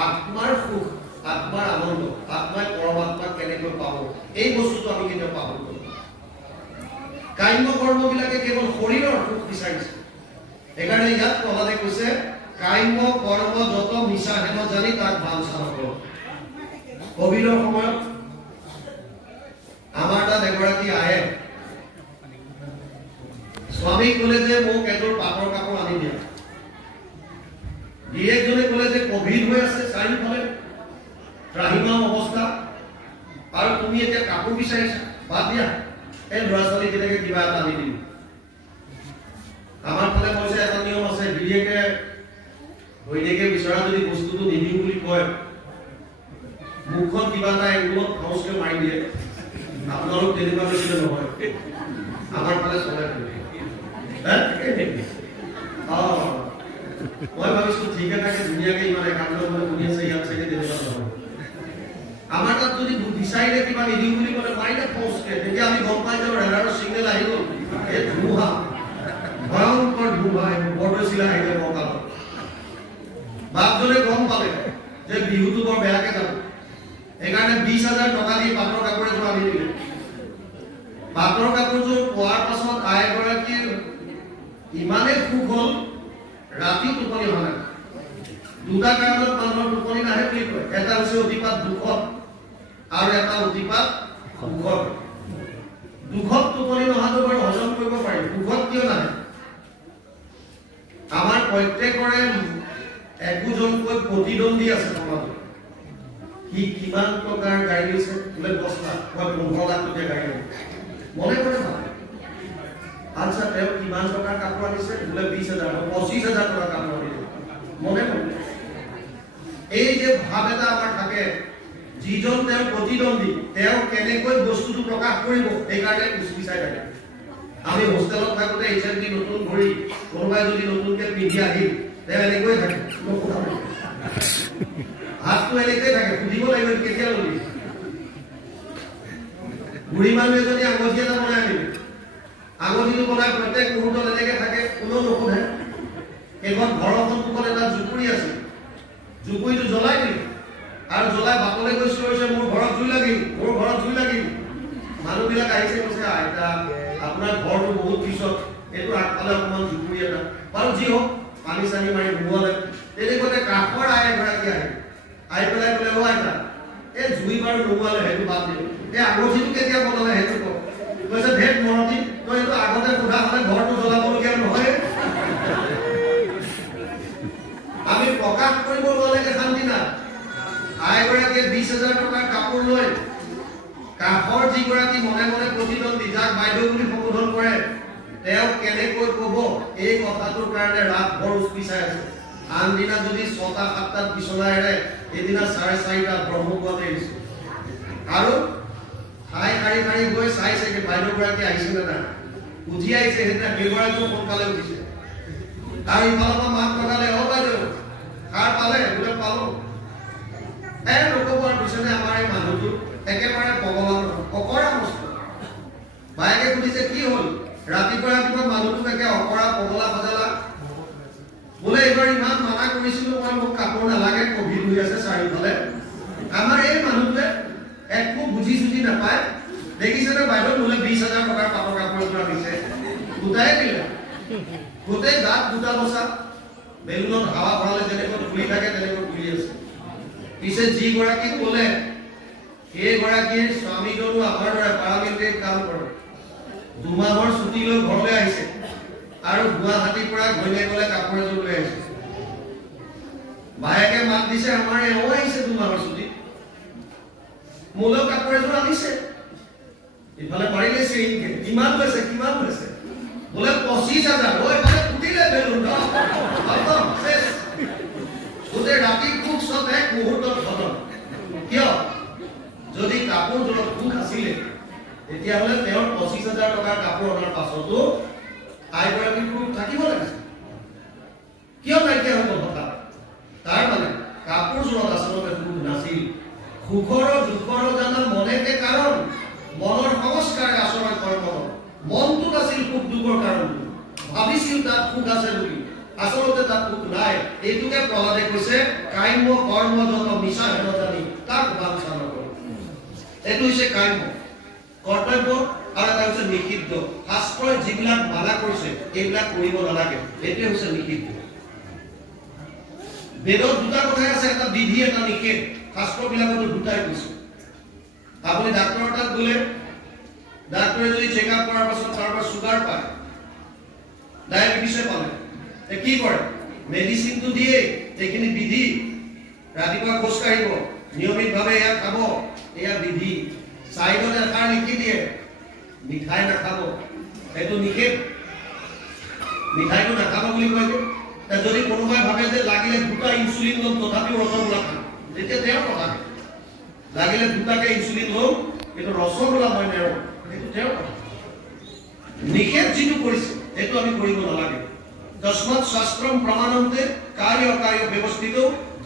আত্মাৰ সুখ আত্মাৰ আনন্দ আত্মাই পৰমাত্মাক কেনেকৈ পাব এই বস্তুটো আমি কেতিয়াও পাহৰি গ'লো কাম্য কৰ্মবিলাকে কেৱল শৰীৰৰ সুখ বিচাৰিছে সেইকাৰণে ইয়াত প্ৰহ্লাদে কৈছে কাম্য কৰ্ম যত মিছা হেন জানি তাক বাঞ্ছা নকৰ কবিৰৰ সময়ত আমাৰ তাত এগৰাকী আহে স্বামীক ক'লে যে মোক এযোৰ পাটৰ কাপোৰ আনি দিয়া গিৰিয়েকজনে ক'লে যে কভিড হৈ আছে চাৰিওফালে ত্ৰাহিমাম অৱস্থা আৰু তুমি এতিয়া কাপোৰ বিচাৰিছা বাদ দিয়া এই ল'ৰা ছোৱালী কেনেকে কিবা এটা আনি দিম আমাৰ ফালে কৈছে এটা নিয়ম আছে গিৰিয়েকে ঘৈণীয়েকে বিচৰা যদি বস্তুটো নিদিম বুলি কয় মুখখন কিবা এটা এগুলত খাউচকে মাৰি দিয়ে আপোনালোক তেনেকুৱা নিচিনা নহয় আমাৰ ফালে চলে মই ভাবিছো ঠিক আছে ধুনীয়াকে ইমান একান্ত মানে শুনি আছে ইয়াত চাগে তেনেকুৱা নহয় আমাৰ তাত যদি বিচাৰিলে কিবা নিদিওঁ বুলি ক'লে মাৰিলে ফৌজকে তেতিয়া আমি গম পাই যাওঁ ৰেডাৰৰ চিগনেল আহি গ'ল এই ধুমুহা ভয়ংকৰ ধুমুহা বৰদৈচিলা আহিলে মকালত বাপজনে গম পালে যে বিহুটো বৰ বেয়াকে যাব সেইকাৰণে 20,000 টকা দি পাটৰ কাপোৰ এযোৰ আনি দিলে পাটৰ কাপোৰযোৰ পোৱাৰ পাছত আইগৰাকীৰ ইমানেই সুখ হ'ল ৰাতি টোপনি অহা নাই দুটা কাৰণত মানুহৰ টোপনি নাহে বুলি কয় এটা হৈছে অতিপাত দুখত আৰু এটা অতিপাত সুখত দুখত টোপনি নহাটো বাৰু হজম কৰিব পাৰি সুখত কিয় নাহে আমাৰ প্ৰত্যেকৰে একোজনকৈ প্ৰতিদ্বন্দ্বী আছে সমাজত কি কিমান টকাৰ গাড়ী লৈছে বোলে 10 লাখ বা 15 লাখ টকীয়া গাড়ী মনে কৰে ভাল আচ্ছা তেওঁ কিমান টকাৰ কাপোৰ আনিছে বোলে 20,000 বা 25,000 টকাৰ কাপোৰ আনিছে মনে কৰে এই যে ভাৱ এটা আমাৰ থাকে যিজন তেওঁৰ প্ৰতিদ্বন্দ্বী তেওঁ কেনেকৈ বস্তুটো প্ৰকাশ কৰিব সেইকাৰণে বিচাই থাকে আমি হোষ্টেলত থাকোঁতে এইচএমডি নতুন ঘড়ী কোনোবাই যদি নতুনকৈ পিন্ধি আহিল তেওঁ এনেকৈ থাকে হাতটো এনেকৈ থাকে সুধিব লাগিব কেতিয়া ল'বি বুঢ়ী মানুহ এজনী আঙঠি এটা বনাই আনিলে আঙঠিটো বনাই প্ৰত্যেক মুহূৰ্তত এনেকৈ থাকে কোনেও নুসুধে এখন ঘৰৰ সন্মুখত এটা জুপুৰি আছে জুপুৰিটো জ্বলাই দিলে আৰু জ্বলাই বাটলৈ গৈছো হৈছে মোৰ ঘৰত জুই লাগিল মানুহবিলাক আহিছে কৈছে আইতা আপোনাৰ ঘৰটো বহুত পিছত এইটো আগফালে অকণমান জুপুৰি এটা বাৰু যি হওক পানী চানি মাৰি ধুৱালে তেনেকুৱাতে কাষৰ আই এগৰাকী আহি পেলাই ক'লে অ' আইতা এই জুই বাৰু নোহোৱালে সেইটো বাদ দিলোঁ এই আঙঠিটো কেতিয়া বনালে সেইটো কওক কৈছে ভেট মৰতি তই এইটো আগতে সোধা হ'লে ঘৰটো জ্বলাবলগীয়া নহয় আমি প্ৰকাশ কৰিব নোৱাৰিলে শান্তি নাই আইগৰাকীয়ে 20,000 টকাৰ কাপোৰ লৈ কাষৰ যিগৰাকী মনে মনে প্ৰতিদ্বন্দ্বী যাক বাইদেউ বুলি সম্বোধন কৰে তেওঁ কেনেকৈ ক'ব এই কথাটোৰ কাৰণে ৰাত ভৰ উচপিচাই আছে আনদিনা যদি 6টা-7টাত বিচনা এৰে এদিনা 4:30টাত ব্ৰহ্মপুৱাতে এৰিছে আৰু ঠাই শাৰী গৈ চাইছে যে বাইদেউগৰাকী আহিছে নে নাই উঠি আহিছে সেইদিনা সেইগৰাকীও সোনকালে উঠিছে আৰু ইফালৰ পৰা মাক লগালে অ' বাইদেউ সাৰ পালে বোলে পালো পাইছেনে আমাৰ এই মানুহটো একেবাৰে ভগৱান অকৰা বস্তু বায়েকে সুধিছে কি হ'ল ৰাতিপুৱা মানুহটোক একে অকৰা পগলা সজালা বোলে এইবাৰ ইমান মানা কৰিছিলো মই মোক কাপোৰ নালাগে কভিড হৈ আছে চাৰিওফালে আমাৰ এই মানুহটোৱে একো বুজি চুজি নাপায় দেখিছেনে বাইদেউ বোলে 20,000 টকাৰ কাপোৰ এযোৰ আনিছে গোটাই দিলে গোটেই গাত গোটা বসা বেলুনত হাৱা ভৰালে যেনেকৈ ফুলি থাকে তেনেকৈ ফুলি আছে পিছে যিগৰাকী ক'লে সেইগৰাকীৰ স্বামীজনো আমাৰ দৰে পাৰামিলিটাৰীত কাম কৰে দুমাহৰ ছুটী লৈ ঘৰলৈ আহিছে আৰু গুৱাহাটীৰ পৰা ঘৈণীয়েকলে কাপোৰ এযোৰ লৈ আহিছে বায়েকে মাত দিছে আমাৰ এওঁ আহিছে দুমাহৰ ছুটী মোলৈ কাপোৰ এযোৰ আনিছে ইফালে মাৰিলে চিৰিংকে কিমান লৈছে বোলে 25,000 ওই মানে ফুটিলে বেলুন খতম শেষ গোটেই ৰাতি খুব চব এক মুহূৰ্তত খতম কিয় যদি কাপোৰযোৰত সুখ আছিলে তেতিয়াহ'লে তেওঁৰ 25,000 টকাৰ কাপোৰ অনাৰ পাছতো আইগৰাকীৰ সুখ থাকিব লাগিছিল কিয় নাইকিয়া হৈ গ'ল হঠাৎ তাৰ মানে কাপোৰযোৰত আচলতে সুখ নাছিল সুখৰ দুখৰ জানা মনেকে কাৰণ মনৰ সংস্কাৰে আচৰণ কৰ্ম মনটোত আছিল সুখ দুখৰ কাৰণ ভাবিছিল তাত সুখ আছে বুলি আচলতে তাত সুখ নাই এইটোকে প্ৰহ্লাদে কৈছে কাম্য কৰ্ম যত মিছা হেন জানি তাক বাঞ্ছা নকৰ এইটো হৈছে কাম্য কৰ্তব্য আৰু এটা হৈছে নিষিদ্ধ শাস্ত্ৰই যিবিলাক মানা কৰিছে এইবিলাক কৰিব নালাগে এইটোৱে হৈছে নিষিদ্ধ বেদত দুটা কথা আছে এটা বিধি এটা নিষেধ শাস্ত্ৰবিলাকতো দুটাই কৈছে আপুনি ডাক্তৰৰ তাত গ'লে ডাক্তৰে যদি চেকআপ কৰাৰ পাছত তাৰ পৰা সুগাৰ পায় ডায়াবেটিছে পালে কি কৰে মেডিচিনটো দিয়ে এইখিনি বিধি ৰাতিপুৱা খোজ কাঢ়িব নিয়মিতভাৱে এয়া খাব এয়া বিধি চাইডত এষাৰ লিখি দিয়ে মিঠাই নাখাব এইটো নিষেধ মিঠাইটো নাখাব বুলি কয় যে যদি কোনোবাই ভাবে যে লাগিলে দুটা ইনচুলিন ল'ম তথাপিও ৰসগোল্লা খাম তেতিয়া তেওঁৰ কথা লাগিলে দুটাকে ইনচুলিন ল'ম কিন্তু ৰসগোল্লা মই নেৰোঁ এইটো তেওঁৰ কথা নিষেধ যিটো কৰিছে এইটো আমি কৰিব নালাগে তস্মাৎ শাস্ত্ৰম প্ৰমাণন্তে কাৰ্য অকাৰ্য ব্যৱস্থিত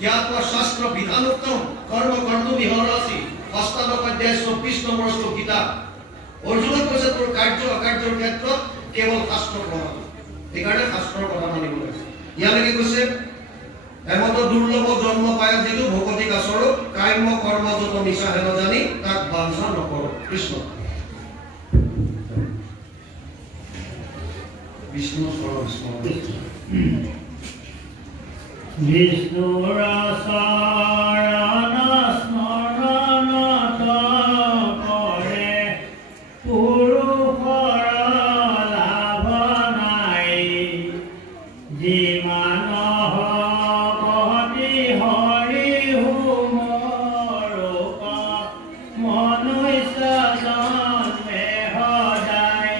জ্ঞাত্বা শাস্ত্ৰ বিধানোক্তম কৰ্ম কৰ্তুম ইহৰাসি অষ্টাদশ অধ্যায় 24 নম্বৰ শ্লোক গীতা অৰ্জুনক কৈছে তোৰ কাৰ্য অকাৰ্যৰ ক্ষেত্ৰত কেৱল শাস্ত্ৰ প্ৰমাণ এইকাৰণে শাস্ত্ৰৰ কথা মানিব লাগে ইয়ালৈকে কৈছে এমত দুৰ্লভ জন্ম পায় যিটো ভগতিক আচৰ কাম্য কৰ্ম যত মিছা হেন জানি তাক বাঞ্ছা নকৰ কৃষ্ণ বিষ্ণু স্মৰণ বিষ্ণুৰ শৰণ স্মৰণ কৰে পুৰুষৰ লাভ নাই যিমান ভক্তি হৰি হুমৰূপ মনুষ্য জন্মে সদায়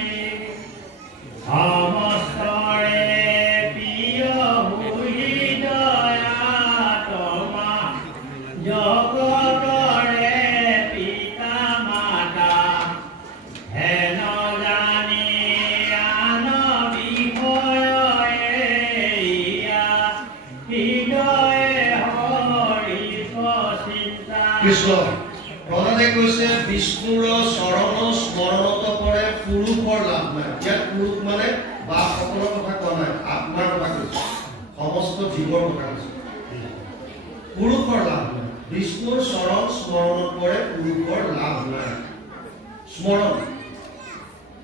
কৃষ্ণ প্ৰহ্লাদে কৈছে বিষ্ণুৰ চৰণ স্মৰণত পৰে পুৰুষৰ লাভ নাই ইয়াত পুৰুষ মানে বাপসকলৰ কথা কোৱা নাই আত্মাৰ কথা কৈছে সমস্ত জীৱৰ কথা কৈছে পুৰুষৰ লাভ নাই বিষ্ণুৰ চৰণ স্মৰণত পৰে পুৰুষৰ লাভ নাই স্মৰণ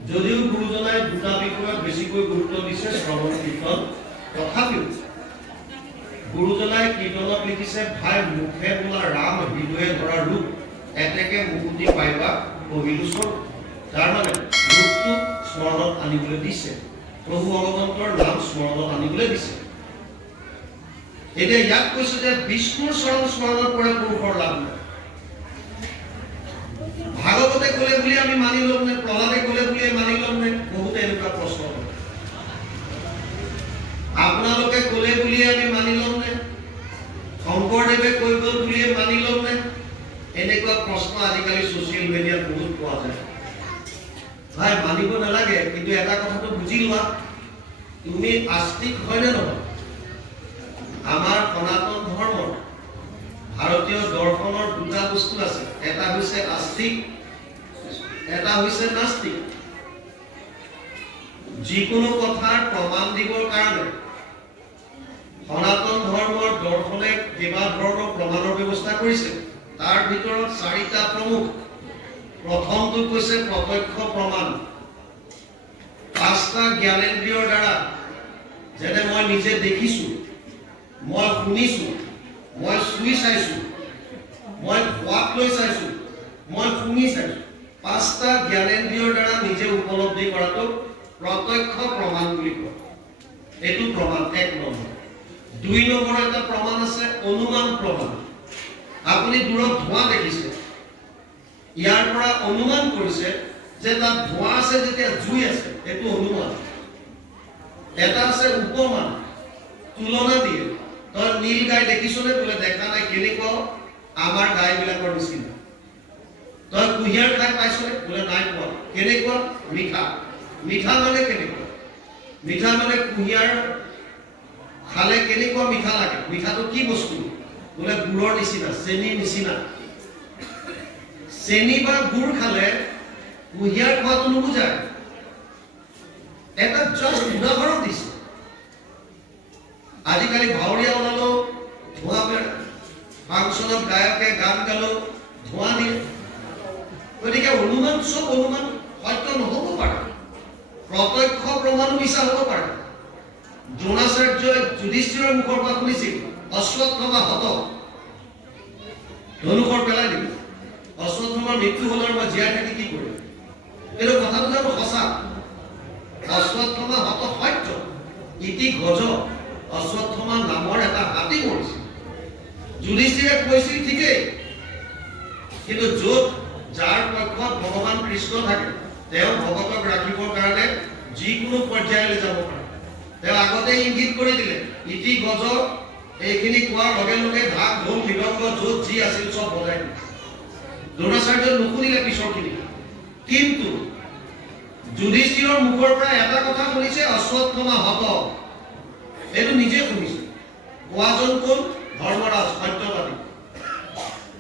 যদিও গুৰুজনাই দুটা বিষয়ত বেছিকৈ গুৰুত্ব দিছে শ্ৰৱণ কীৰ্তন তথাপিও গুৰুজনাই কীৰ্তনত লিখিছে ভাই মুখে বোলা ৰাম হৃদয়ে ধৰা ৰূপ এতেকে মুকুতি পাইবা কহিলো স্বৰূপ তাৰ মানে ৰূপটো স্মৰণত আনিবলৈ দিছে প্ৰভু ভগৱন্তৰ নাম স্মৰণত আনিবলৈ দিছে এতিয়া ইয়াক কৈছে যে বিষ্ণুৰ চৰণ স্মৰণত পৰে পুৰুষৰ লাভ নাই ভাগৱতে ক'লে বুলি আমি মানি ল'ম নে প্ৰহ্লাদে ক'লে বুলি মানি ল'ম নে বহুতে এনেকুৱা প্ৰশ্ন কৰে আপোনালোকে ক'লে বুলি আমি মানি ল'ম নে শংকৰদেৱে কৈ গ'ল বুলি মানি ল'ম নে এনেকুৱা প্ৰশ্ন আজিকালি ছ'চিয়েল মিডিয়াত বহুত পোৱা যায় ভাই মানিব নালাগে কিন্তু এটা কথাটো বুজি লোৱা তুমি আস্তিক হয় নে নহয় আমাৰ সনাতন ধৰ্মৰ ভাৰতীয় দৰ্শনৰ দুটা বস্তু আছে, এটা হৈছে আস্তিক, এটা হৈছে নাস্তিক। যিকোনো কথাৰ প্ৰমাণ দিবৰ কাৰণে সনাতন ধৰ্মৰ দৰ্শনে কেইবা ধৰণৰ প্ৰমাণৰ ব্যৱস্থা কৰিছে। তাৰ ভিতৰত 4টা প্ৰমুখ। প্ৰথমটো কৈছে প্ৰত্যক্ষ প্ৰমাণ। 5টা জ্ঞানেন্দ্ৰিয়ৰ দ্বাৰা, যেনে মই নিজে দেখিছো, মই শুনিছো, মই চুই চাইছো, মই সোৱাদ লৈ চাইছো, মই শুনি চাইছো। 5টা জ্ঞানেন্দ্ৰিয়ৰ দ্বাৰা নিজে উপলব্ধি কৰাটো প্ৰত্যক্ষ প্ৰমাণ বুলি কয়। এইটো প্ৰমাণ 1 নম্বৰ। 2 নম্বৰ এটা প্ৰমাণ আছে অনুমান প্ৰমাণ। আপুনি দূৰত ধোঁৱা দেখিছে, ইয়াৰ পৰা অনুমান কৰিছে যে তাত ধোঁৱা আছে, যেতিয়া জুই আছে, এইটো অনুমান। এটা আছে উপমান, তুলনা দিয়ে। তই নীল গাই দেখিছনে? বোলে দেখা নাই। কেনেকুৱা? আমাৰ গাইবিলাকৰ নিচিনা। তই কুঁহিয়াৰ খাই পাইছনে? বোলে নাই পোৱা। কেনেকুৱা? মিঠা। মিঠা মানে কেনেকুৱা? মিঠা মানে কুঁহিয়াৰ খালে কেনেকুৱা মিঠা লাগে? মিঠাটো কি বস্তু? বোলে গুড়ৰ নিচিনা, চেনিৰ নিচিনা। চেনি বা গুড় খালে কুঁহিয়াৰ খোৱাটো নুবুজায়। এটা জাষ্ট উদাহৰণ দিছে। আজিকালি ভাৱৰীয়া ওলালো, ধোঁৱা ফাংচনত গায়কে গান গালো, ধোঁৱা দিয়ে। গতিকে অনুমান, চব অনুমান সত্য নহ'ব পাৰে, প্ৰত্যক্ষ প্ৰমাণো মিছা হ'ব পাৰে। দ্ৰোণাচাৰ্যই যুধিষ্ঠিৰৰ মুখৰ পৰা শুনিছিল, অশ্বত্থামা হত, ধনুষৰ পেলাই দিম। অশ্বত্থামাৰ মৃত্যু হ'ল আৰু মই জীয়াই থাকি কি কৰিম? এইটো কথাটো জানো সঁচা? অশ্বত্থামা হত সত্য। ইতি গজ, অশ্বত্থামা নামৰ এটা হাতী মৰিছিল। যুধিষ্ঠিৰে কৈছিল ঠিকেই, কিন্তু য'ত যাৰ পক্ষত ভগৱান কৃষ্ণ থাকে, তেওঁ ভগতক ৰাখিবৰ কাৰণে যিকোনো পৰ্যায়লৈ যাব পাৰে। তেওঁ আগতে ইংগিত কৰি দিলে, ইতি গজ, এইখিনি কোৱাৰ লগে লগে ঢাক ঢোল মৃদংগ য'ত যি আছিল চব বজাই দিলে। দ্ৰোণাচাৰ্যই নুশুনিলে পিছৰখিনি। কিন্তু যুধিষ্ঠিৰৰ মুখৰ পৰা এটা কথা শুনিছে, অশ্বত্থামা হত। এইটো নিজে শুনিছে। কোৱাজন কোন? ধৰ্মৰাজ, সত্যবাদী।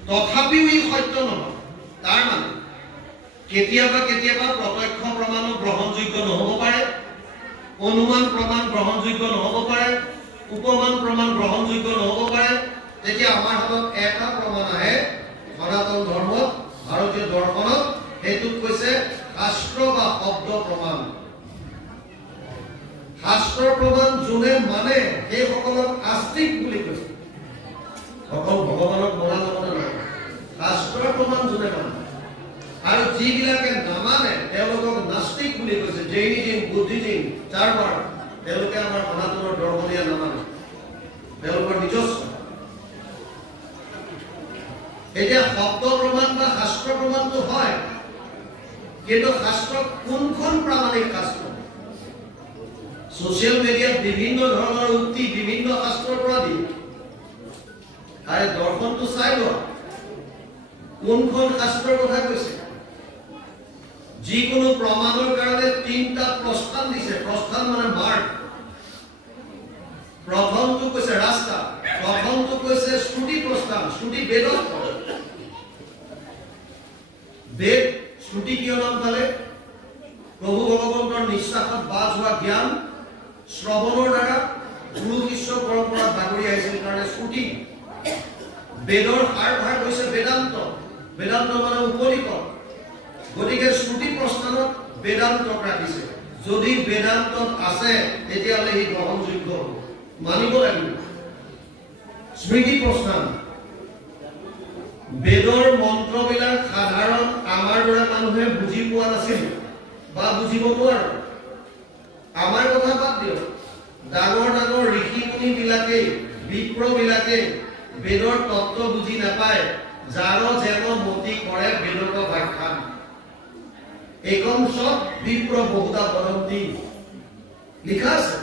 তথাপিও ই সত্য নহয়। তাৰ মানে কেতিয়াবা কেতিয়াবা প্ৰত্যক্ষ প্ৰমাণো গ্ৰহণযোগ্য নহ'ব পাৰে, অনুমান প্ৰমাণ গ্ৰহণযোগ্য নহ'ব পাৰে, উপমান প্ৰমাণ গ্ৰহণযোগ্য নহ'ব পাৰে। তেতিয়া আমাৰ হাতত এটা প্ৰমাণ আহে সনাতন ধৰ্মত, ভাৰতীয় দৰ্শনত। সেইটোক কৈছে শাস্ত্ৰ বা শব্দ প্ৰমাণ। শাস্ত্ৰ প্ৰমাণ যোনে মানে সেইসকলক আস্তিক বুলি কৈছে। অকল ভগৱানক মনা নমনা নহয়, শাস্ত্ৰৰ প্ৰমাণ যোনে মানে। আৰু যিবিলাকে নামানে তেওঁলোকক নাস্তিক বুলি কৈছে। জৈনিজিম, বুদ্ধিজিম, চাৰবাৰ, তেওঁলোকে আমাৰ সনাতনৰ দৰ্শনীয় নামানে, তেওঁলোকৰ নিজস্ব। এতিয়া শব্দ প্ৰমাণ বা শাস্ত্ৰ প্ৰমাণটো হয়, কিন্তু শাস্ত্ৰ কোনখন প্ৰামাণিক শাস্ত্ৰ? ছচিয়েল মিডিয়াত বিভিন্ন ধৰণৰ উক্তি বিভিন্ন শাস্ত্ৰৰ পৰা দিয়ে। আৰে দৰ্শনটো চাই লোৱা, কোনখন শাস্ত্ৰৰ কথা কৈছে? যিকোনো প্ৰমাণৰ কাৰণে 3টা প্ৰস্থান দিছে। প্ৰস্থান মানে মাৰ্গ। প্ৰথমটো কৈছে ৰাস্তা, প্ৰথমটো কৈছে শ্ৰুতি প্ৰস্থান। শ্ৰুতি বেদত পৰে। বেদ শ্ৰুতি কিয় নাম পালে? প্ৰভু ভগৱন্তৰ নিশ্বাসত বাজ হোৱা জ্ঞান শ্ৰৱণৰ দ্বাৰা গুৰু শিষ্য পৰম্পৰাত বাগৰি আহিছিল কাৰণে শ্ৰুতি। বেদৰ সাৰ ভাগ হৈছে বেদান্ত। বেদান্ত মানে উপনিষদ। গতিকে শ্ৰুতি প্ৰস্থানত বেদান্তক ৰাখিছে। যদি বেদান্তত আছে তেতিয়াহ'লে সি গ্ৰহণযোগ্য হ'ব, মানিব লাগিব। স্মৃতি প্ৰস্থান, বেদৰ মন্ত্ৰবিলাক সাধাৰণ আমাৰ দৰে মানুহে বুজি পোৱা নাছিল বা বুজিব নোৱাৰে। আমাৰ কথা বাদ দিয়ক, ডাঙৰ ডাঙৰ ঋষি মুনিবিলাকে, বিপ্ৰবিলাকে বেদৰ তত্ত্ব বুজি নাপায়। যাৰ যেন মতি কৰে বেদৰ ব্যাখ্যান। একম সব বিপ্ৰ বহুতা বদন্তি লিখা আছে।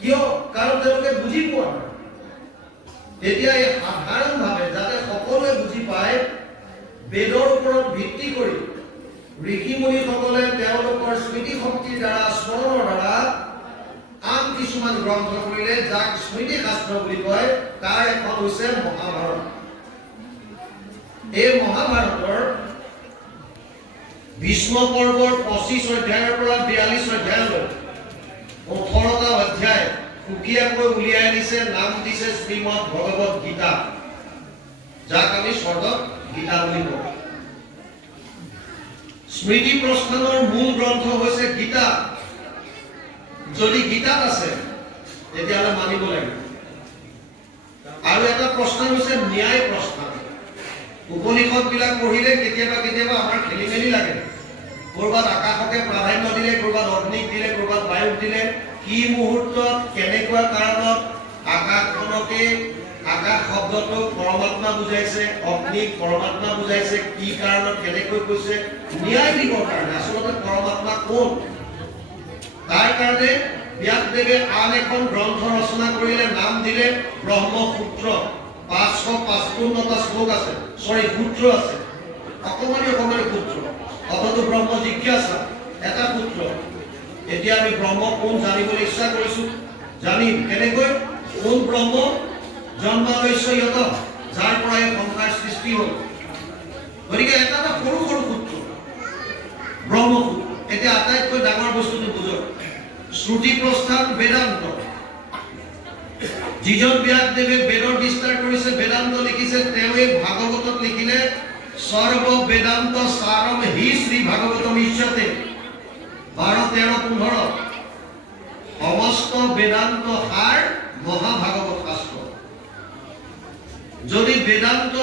কিয়? কাৰণ তেওঁলোকে বুজি পোৱা নাই। তেতিয়া এই সাধাৰণভাৱে যাতে সকলোৱে বুজি পায়, বেদৰ ওপৰত ভিত্তি কৰি ঋষিমুনিসকলে তেওঁলোকৰ স্মৃতি শক্তিৰ দ্বাৰা, স্মৰণৰ দ্বাৰা আন কিছুমান গ্ৰন্থ কৰিলে, যাক স্মৃতি শাস্ত্ৰ বুলি কয়। তাৰ এখন হৈছে মহাভাৰত। এই মহাভাৰতৰ ভীষ্ম পৰ্বৰ 25 অধ্যায়ৰ পৰা 42 অধ্যায়লৈ 18টা অধ্যায় সুকীয়াকৈ উলিয়াই দিছে, নাম দিছে শ্ৰীমদ ভগৱত গীতা, যাক আমি স্বৰ্গত গীতা বুলি কওঁ। স্মৃতি প্ৰস্থানৰ মূল গ্ৰন্থ হৈছে গীতা। যদি গীতাত আছে তেতিয়াহ'লে মানিব লাগিব। আৰু এটা প্ৰস্থান হৈছে ন্যায় প্ৰস্থান। উপনিষদ বিলাক পঢ়িলে কেতিয়াবা কেতিয়াবা আমাৰ খেলি মেলি লাগে। কৰবাত আকাশকে প্ৰাধান্য দিলে, কৰবাত অগ্নিক দিলে, কৰবাত বায়ুক দিলে, কি মুহূৰ্তত কেনেকুৱা কাৰণত আকাশখনকে আকাশ শব্দটো পৰমাত্মা বুজাইছে, অগ্নিক পৰমাত্মা বুজাইছে, কি কাৰণত কেনেকৈ কৈছে, ন্যায় দিবৰ কাৰণে। আচলতে পৰমাত্মা কোন, তাৰ কাৰণে ব্যাসদেৱে আন এখন গ্ৰন্থ ৰচনা কৰিলে, নাম দিলে ব্ৰহ্মসূত্ৰ। 555টা শ্লোক আছে, সূত্ৰ আছে, অকমানি সূত্ৰ। অথচ ব্ৰহ্ম জিজ্ঞাসা এটা সূত্ৰ। এতিয়া আমি ব্ৰহ্ম কোন জানিবলৈ ইচ্ছা কৰিছো, জানিম কেনেকৈ? কোন ব্ৰহ্ম? জন্মাৱশ্য ইয়ত, যাৰ পৰা এই সংসাৰ সৃষ্টি হ'ল। গতিকে এটা সৰু সৰু সূত্ৰ ব্ৰহ্মসূত্ৰ। এতিয়া আটাইতকৈ ডাঙৰ বস্তুটো বুজক, শ্ৰুতি প্ৰস্থান বেদান্ত। যিজন ব্যাসদেৱে বেদৰ বিস্তাৰ কৰিছে, বেদান্ত লিখিছে, তেওঁৱে ভাগৱতত লিখিলে সৰ্ব বেদান্ত সাৰম হি শ্ৰী ভাগৱতম ইচ্ছতে। 12, 13, 15 সমস্ত বেদান্ত সাৰ মহাভাগৱত শাস্ত্ৰ। যদি বেদান্ত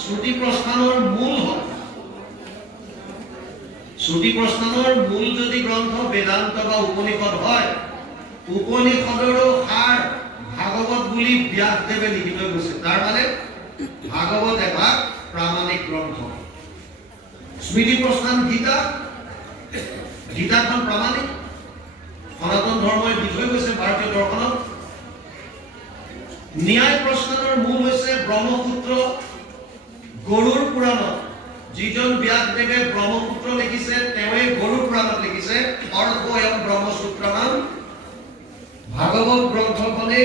শ্ৰুতি প্ৰস্থানৰ মূল হয়, শ্ৰুতি প্ৰস্থানৰ মূল যদি গ্ৰন্থ বেদান্ত বা উপনিষদ হয়, উপনিষদৰো সাৰ ভাগৱত বুলি ব্যাসদেৱে লিখি থৈ গৈছে। তাৰ মানে ভাগৱত এভাগ প্ৰামাণিক গ্ৰন্থ। স্মৃতি প্ৰস্থান গীতা, গীতাখন প্ৰামাণিক, সনাতন ধৰ্মই দি থৈ গৈছে ভাৰতীয় দৰ্শনত। ন্যায় প্ৰস্থানৰ মূল হৈছে ব্ৰহ্মসূত্ৰ। গৰুড় পুৰাণত যিজন ব্যাসদেৱে ব্ৰহ্মসূত্ৰ লিখিছে, তেওঁৱে গৰুড় পুৰাণত লিখিছে অৰ্ধয়ম ব্ৰহ্মসূত্ৰম। ভাগৱত গ্ৰন্থখনে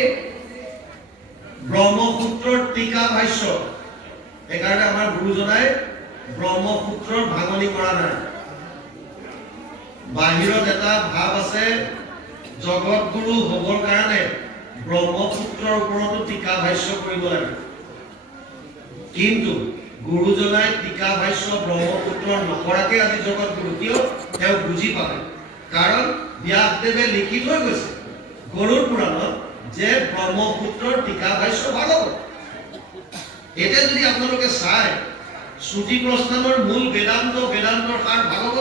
ব্ৰহ্মসূত্ৰৰ টিকা ভাষ্য। সেইকাৰণে আমাৰ গুৰুজনাই ব্ৰহ্মসূত্ৰৰ ভাঙনি কৰা নাই। বাহিৰত এটা ভাৱ আছে, জগত গুৰু হ'বৰ কাৰণে ব্ৰহ্মসূত্ৰৰ ওপৰতো টিকা ভাষ্য কৰিব লাগে। কিন্তু গুৰুজনাই টিকা ভাষ্য ব্ৰহ্মসূত্ৰৰ নকৰাকে আজি জগত গুৰু। কিয়? তেওঁ বুজি পালে। কাৰণ ব্যাসদেৱে লিখি থৈ গৈছে গৰুড় পুৰাণত যে ব্ৰহ্মসূত্ৰৰ টিকা ভাষ্য ভাগৱত। এতিয়া যদি আপোনালোকে চায়, শ্ৰুতি প্ৰস্থানৰ মূল বেদান্ত, বেদান্তৰ সাৰ ভাগৱত,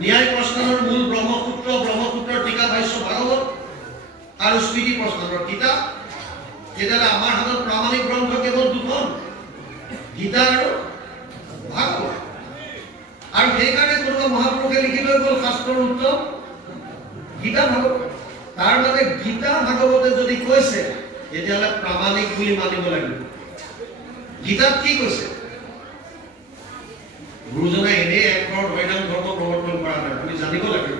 ন্যায় প্ৰস্থানৰ মূল ব্ৰহ্মসূত্ৰ, ব্ৰহ্মসূত্ৰৰ টিকা ভাষ্য ভাগৱত, আৰু স্মৃতি প্ৰস্থানৰ কিতাপ। তেতিয়াহ'লে আমাৰ হাতত প্ৰামাণিক গ্ৰন্থ কেৱল দুখন, গীতা আৰু ভাগৱত। আৰু সেইকাৰণে কোনোবা মহাপুৰুষে লিখি লৈ গ'ল শাস্ত্ৰৰ উত্তম গীতা ভাগৱত। তাৰ মানে গীতা ভাগৱতে যদি কৈছে, তেতিয়াহ'লে প্ৰামাণিক বুলি মানিব লাগিব। গীতাত কি কৈছে? গুৰুজনাই এনেই একবাৰ হৰিনাম ধৰ্ম প্ৰৱৰ্তন কৰা নাই, আমি জানিব লাগিব।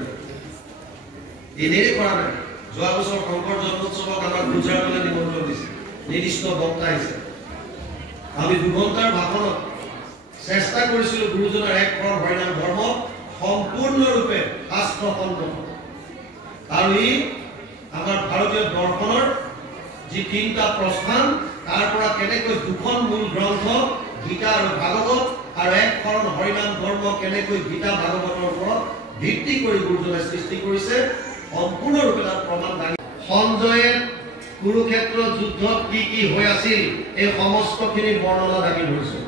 এনেই কৰা নাই। যোৱা বছৰ শংকৰ জন্মোৎসৱত আমাক গুজৰাটলৈ নিমন্ত্ৰণ দিছে, নিৰ্দিষ্ট বক্তা আহিছে। আমি 2 ঘণ্টাৰ ভাষণত চেষ্টা কৰিছিলো গুৰুজনাৰ এক ঘৰ হৰিনাম ধৰ্ম সম্পূৰ্ণৰূপে শাস্ত্ৰসন্মত। আৰু ই আমাৰ ভাৰতীয় দৰ্শনৰ যি 3টা প্ৰস্থান, তাৰ পৰা কেনেকৈ 2খন মূল গ্ৰন্থ গীতা আৰু ভাগৱত আৰু এক শৰণ হৰিনাম ধৰ্ম কেনেকৈ গীতা ভাগৱতৰ ওপৰত ভিত্তি কৰি গুৰুজনাই সৃষ্টি কৰিছে, সম্পূৰ্ণৰূপে তাত প্ৰমাণ দাঙি। সঞ্জয়ে কুৰুক্ষেত্ৰ যুদ্ধত কি কি হৈ আছিল, এই সমস্তখিনি বৰ্ণনা দাঙি ধৰিছে।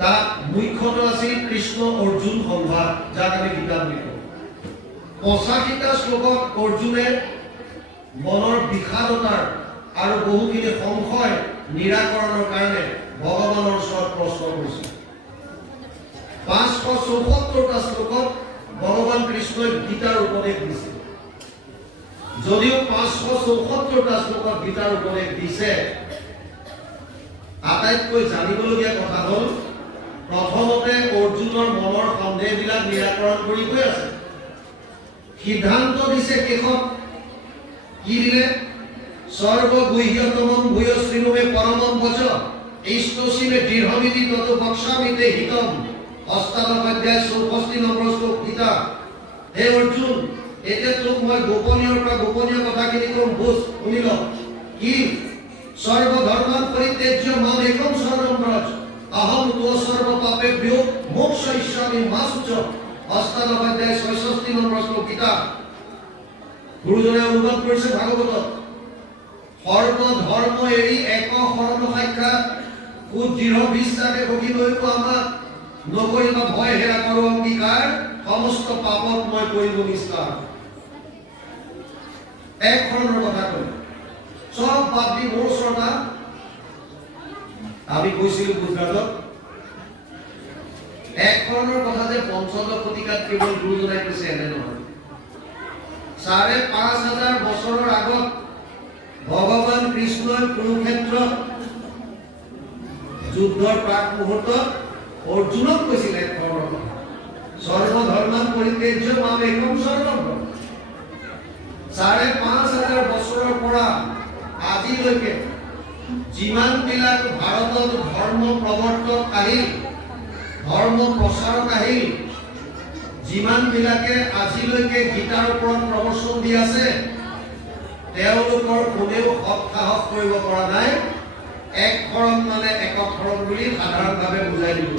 তাত মুখ্যটো আছিল কৃষ্ণ অৰ্জুন সংবাদ, যাক আমি গীতা বুলি কওঁ। 85টা শ্লোকত অৰ্জুনে মনৰ বিষাদতাৰ আৰু বহুখিনি সংশয় নিৰাকৰণৰ কাৰণে ভগৱানৰ ওচৰত প্ৰশ্ন কৰিছিল। 574টা শ্লোকত ভগৱান কৃষ্ণই গীতাৰ উপদেশ দিছিল। যদিও 574টা শ্লোকত গীতাৰ উপদেশ দিছে, আটাইতকৈ জানিবলগীয়া কথা হ'ল, প্ৰথমতে অৰ্জুনৰ মনৰ সন্দেহবিলাক নিৰাকৰণ কৰি গৈ আছে। সিদ্ধান্ত দিছে শেষত কি দিলে? সৰ্বগুহ্যতমম ভূয়শ্ৰীনুমে পৰমম বচ ইষ্টসীমে দৃঢ়মিতি তত বক্সামিতে হিতম অষ্টাদশ অধ্যায় 64 নম্বৰ শ্লোক গীতা। হে অৰ্জুন, এতিয়া তোক মই গোপনীয়ৰ পৰা গোপনীয় কথাখিনি কম, বুজ, শুনি ল। কি? সৰ্বধৰ্মান পৰিত্যাজ্য মাম একম শৰণম ব্ৰজ অহম ত্ব সৰ্ব পাপেভ্যো মোক্ষয়িষ্যামি মা শুচ। অষ্টাদশ অধ্যায় 66 নম্বৰ শ্লোক গীতা। গুৰুজনে অনুবাদ কৰিছে ভাগৱতত। সৰ্ব ধৰ্ম এৰি এক শৰণ সাক্ষাৎ দৃঢ় বিশ্বাসে ভগিলৈকো আমাক নকৰিবা ভয় হেৰা কৰো অংগীকাৰ সমস্ত পাপক মই কৰিব নিষ্ঠাৰ। এক শৰণৰ কথা কয়, সব বাদ দি মোৰ শ্ৰদ্ধা। আমি কৈছিলো গুজৰাটত এক শৰণৰ কথা যে পঞ্চদশ শতিকাত কেৱল গুৰুজনাই কৈছে এনে নহয়। ৫,৫০০ বছৰৰ আগত ভগৱান কৃষ্ণই কুৰুক্ষেত্ৰ যুদ্ধৰ প্ৰাক মুহূৰ্তত অৰ্জুনক কৈছিল এক শৰণৰ কথা, সৰ্বধৰ্মান পৰিত্যাজ্য মাম একম শৰণম ব্ৰজ। ৫,৫০০ বছৰৰ পৰা আজিলৈকে যিমান বিলাক ভাৰতত ধৰ্ম প্ৰৱৰ্তক আহিল, ধৰ্ম প্ৰচাৰক আহিল, যিমান বিলাকে আজিলৈকে গীতাৰ ওপৰত প্ৰবচন দি আছে, তেওঁলোকৰ কোনেও সৎসাহস কৰিব পৰা নাই এক শৰণ মানে একক শৰণ বুলি সাধাৰণভাৱে বুজাই দিব।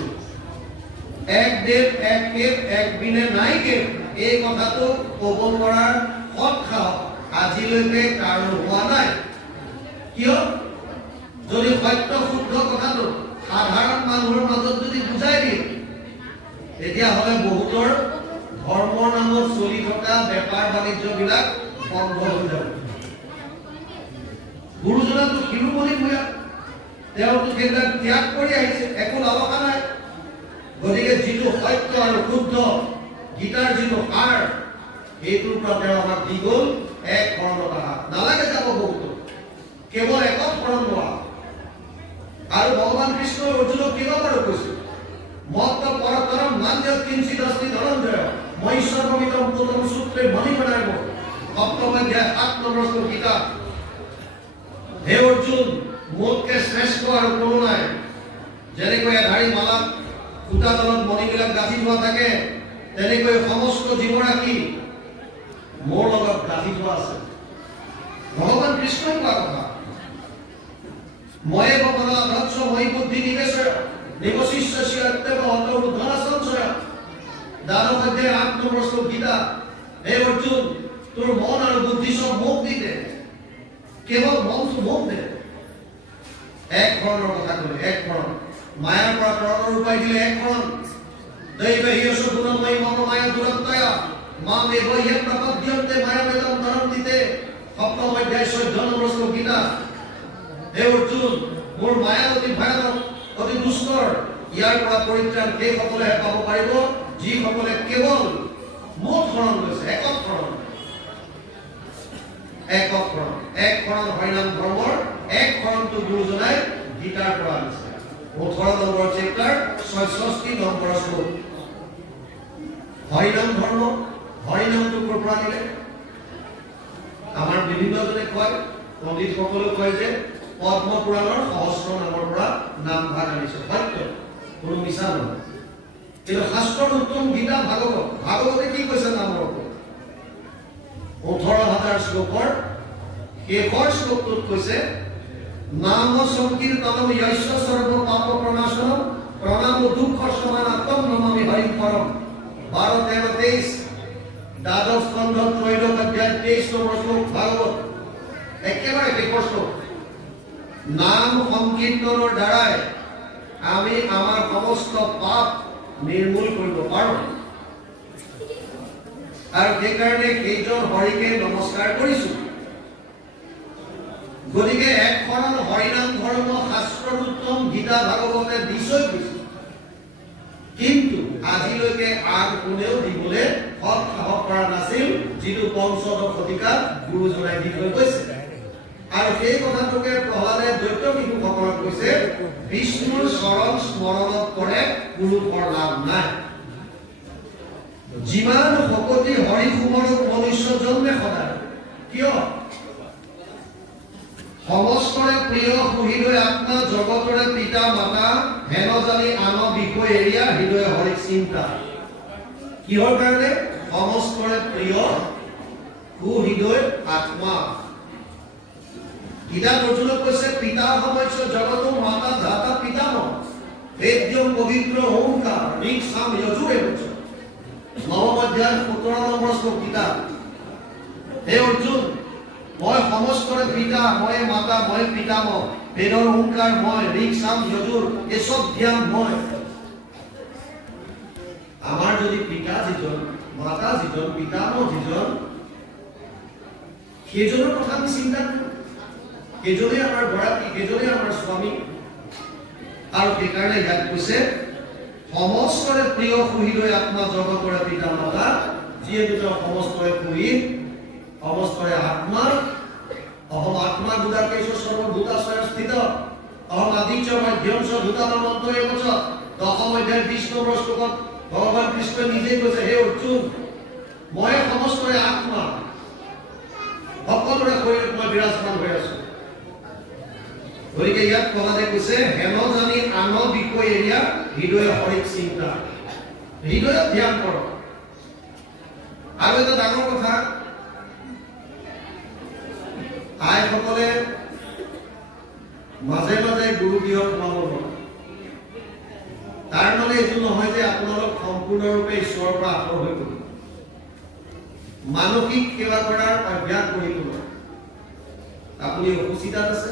এক দেৱ এক কেৱ এক বিনে নাই কেৱ, এই কথাটো ক'ব পৰাৰ সৎসাহস আজিলৈকে কাৰো হোৱা নাই। কিয়? যদি সত্য শুদ্ধ কথাটো সাধাৰণ মানুহৰ মাজত যদি বুজাই দিয়ে, তেতিয়াহ'লে বহুতৰ ধৰ্মৰ নামত চলি থকা বেপাৰ বাণিজ্যবিলাক বন্ধ হৈ যাব। গুৰুজনাটো শিৰোমণি ভূঞা, তেওঁতো সেইবিলাক ত্যাগ কৰি আহিছে, একো লাভা নাই। গতিকে যিটো সত্য আৰু শুদ্ধ গীতাৰ যিটো সাৰ, সেইটোৰ পৰা তেওঁ আমাক দি গ'ল এক শৰণত অহা। নালাগে যাব বহুতো, কেৱল একক শৰণ লোৱা। আৰু ভগৱান কৃষ্ণ অৰ্জুনক কেইবাবাৰো কৈছিল, মত্ত পৰতৰম নান্যৎ কিঞ্চিৎ অস্তি ধনঞ্জয় ময়ি সৰ্বমিদং পুতং সূত্ৰে মণিকণায় মম। সপ্তম অধ্যায় ৭ নম্বৰ শ্লোক গীতা। হে অৰ্জুন, মোতকে শ্ৰেষ্ঠ আৰু কোনো নাই। যেনেকৈ এধাৰী মালাত সূতাডালত মণিবিলাক গাঁঠি থোৱা থাকে, তেনেকৈ সমস্ত জীৱৰাশি মোৰ লগত গাঁঠি থোৱা আছে। ভগৱান কৃষ্ণই কোৱা কথা। ময়ে বপনা ভ্ৰৎস মই বুদ্ধি নিবেশয় নিবশিষ্যস্য অত্যব অন্তৰ্ধন সঞ্চয়। ১২ অধ্যায় ৮ নম্বৰ শ্লোক গীতা। হে অৰ্জুন, তোৰ মন আৰু বুদ্ধি সব মোক দি দে, কেৱল মনটো মোক দে। এক শৰণৰ কথা ক'লে, এক শৰণ। মায়াৰ পৰা তৰণৰ উপায় দিলে এক শৰণ। দৈৱ হিয়স গুণময়ী মম মায়া দুৰত্তয়া মাম এব ইয়ে প্ৰপদ্যন্তে মায়ামেদম তৰন্তিতে। সপ্তম অধ্যায় ১৪ নম্বৰ শ্লোক গীতা। হে অৰ্জুন, মোৰ মায়া অতি ভয়ানক, অতি দুষ্কৰ। ইয়াৰ পৰা পৰিত্ৰাণ সেইসকলেহে পাব পাৰিব যিসকলে কেৱল মোক শৰণ লৈছে, একক শৰণ। একক শৰণ, এক শৰণ হৰিনাম ধৰ্মৰ এক শৰণটো গুৰুজনাই গীতাৰ পৰা আনিছে। ১৮ নম্বৰ চেপ্টাৰ ৬৬ নম্বৰ শ্লোক। হৰিনাম ধৰ্ম, হৰিনামটো ক'ৰ পৰা আনিলে? আমাৰ বিভিন্নজনে কয়, পণ্ডিতসকলেও কয় যে পদ্ম পুৰাণৰ সহস্ৰ নামৰ পৰা নাম ভাগ আনিছে। সত্য, কোনো মিছা নহয়। কিন্তু শাস্ত্ৰৰ উত্তম গীতা ভাগৱত, ভাগৱতে কি কৈছে নামৰ ওপৰত? ১৮,০০০ শ্লোকৰ শেষৰ শ্লোকটোত কৈছে, নাম সংকীৰ্তনম য়স্য সৰ্ব পাপ প্ৰণাশনম প্ৰণাম দুঃখ সমানাত্মম নমামি হৰিম পৰম। ১২, ১৩, ২৩ দ্বাদশ স্কন্ধ ৩ অধ্যায় ২৩ নম্বৰ শ্লোক ভাগৱত। একেবাৰে শেষৰ শ্লোক। নাম সংকীৰ্তনৰ দ্বাৰাই আমি আমাৰ সমস্ত পাপ নিৰ্মূল কৰিব পাৰোঁ। আৰু সেইকাৰণে সেইজন হৰিকে নমস্কাৰ কৰিছো। গতিকে এক শৰণ হৰিনাম ধৰ্ম শাস্ত্ৰৰ উত্তম গীতা ভাগৱতে দিছই কৈছে, কিন্তু আজিলৈকে আন কোনেও দিবলৈ সৎসাহস কৰা নাছিল, যিটো পঞ্চদশ শতিকাত গুৰুজনাই দি থৈ গৈছে। আৰু সেই কথাটোকে প্ৰহ্লাদে দৈত্য শিশুসকলক কৈছে, বিষ্ণুৰ চৰণ স্মৰণত কৰে কোনো ফল লাভ নাই। যিমান ভকতি হৰি সুমৰক মনুষ্য জন্মে সদায়। কিয়? সমস্তৰে প্ৰিয় সুহৃদয় আত্মা জগতৰে পিতা মাতা হেন জানি আন বিষয় এৰিয়া হৃদয় হৰিক চিন্তা কিহৰ কাৰণে সমস্তৰে প্ৰিয় সুহৃদয় আত্মা কিতাপ অৰ্জুনক কৈছে পিতা সমস্য জগত মাতা ধাতা পিতামহ বেদ্যম পবিত্ৰ ওংকাৰ ঋক সাম যজুৰে কৈছে নৱম অধ্যায় 17 নম্বৰ শ্লোক কিতাপ হে অৰ্জুন মই সমস্তৰে পিতা মই মাতা মই পিতামহ বেদৰ ওংকাৰ মই ঋক সাম যজুৰ এই সব জ্ঞান মই আমাৰ যদি পিতা যিজন মাতা যিজন পিতামহ যিজন সেইজনৰ কথা আমি চিন্তা কৰোঁ সেইজনে আমাৰ গৰাকী সেইজনে আমাৰ স্বামী আৰু সেইকাৰণে ইয়াত কৈছে সমস্তৰে প্ৰিয় সুহৃদয় আত্মা জগতৰে পিতা মাতা যিহেতু তেওঁ সমস্তৰে সুহৃদ সমস্তৰে আত্মা অহম আত্মা গুদাকেশ সৰ্বভূতাশ্ৰয় স্থিত অহম আদিত্য মধ্যম চ ভূতানন্ত একচ দশম অধ্যায় 20 নম্বৰ শ্লোকত ভগৱান কৃষ্ণই নিজে কৈছে হে অৰ্জুন মই সমস্তৰে আত্মা সকলোৰে শৰীৰত মই বিৰাজমান হৈ আছো গতিকে ইয়াত কলাতে কৈছে হেন জানি আন বিষয় এৰিয়া হৃদয় হৰিক চিন্তা হৃদয়ত ধ্যান কৰ আৰু এটা ডাঙৰ কথা আইসকলে মাজে মাজে গুৰু গৃহত সোমাব নোৱাৰে তাৰ মানে এইটো নহয় যে আপোনালোক সম্পূৰ্ণৰূপে ঈশ্বৰৰ পৰা আঁতৰ হৈ গ'ল মানসিক সেৱা কৰাৰ অভ্যাস কৰি তোলা আপুনি অসুচিতাত আছে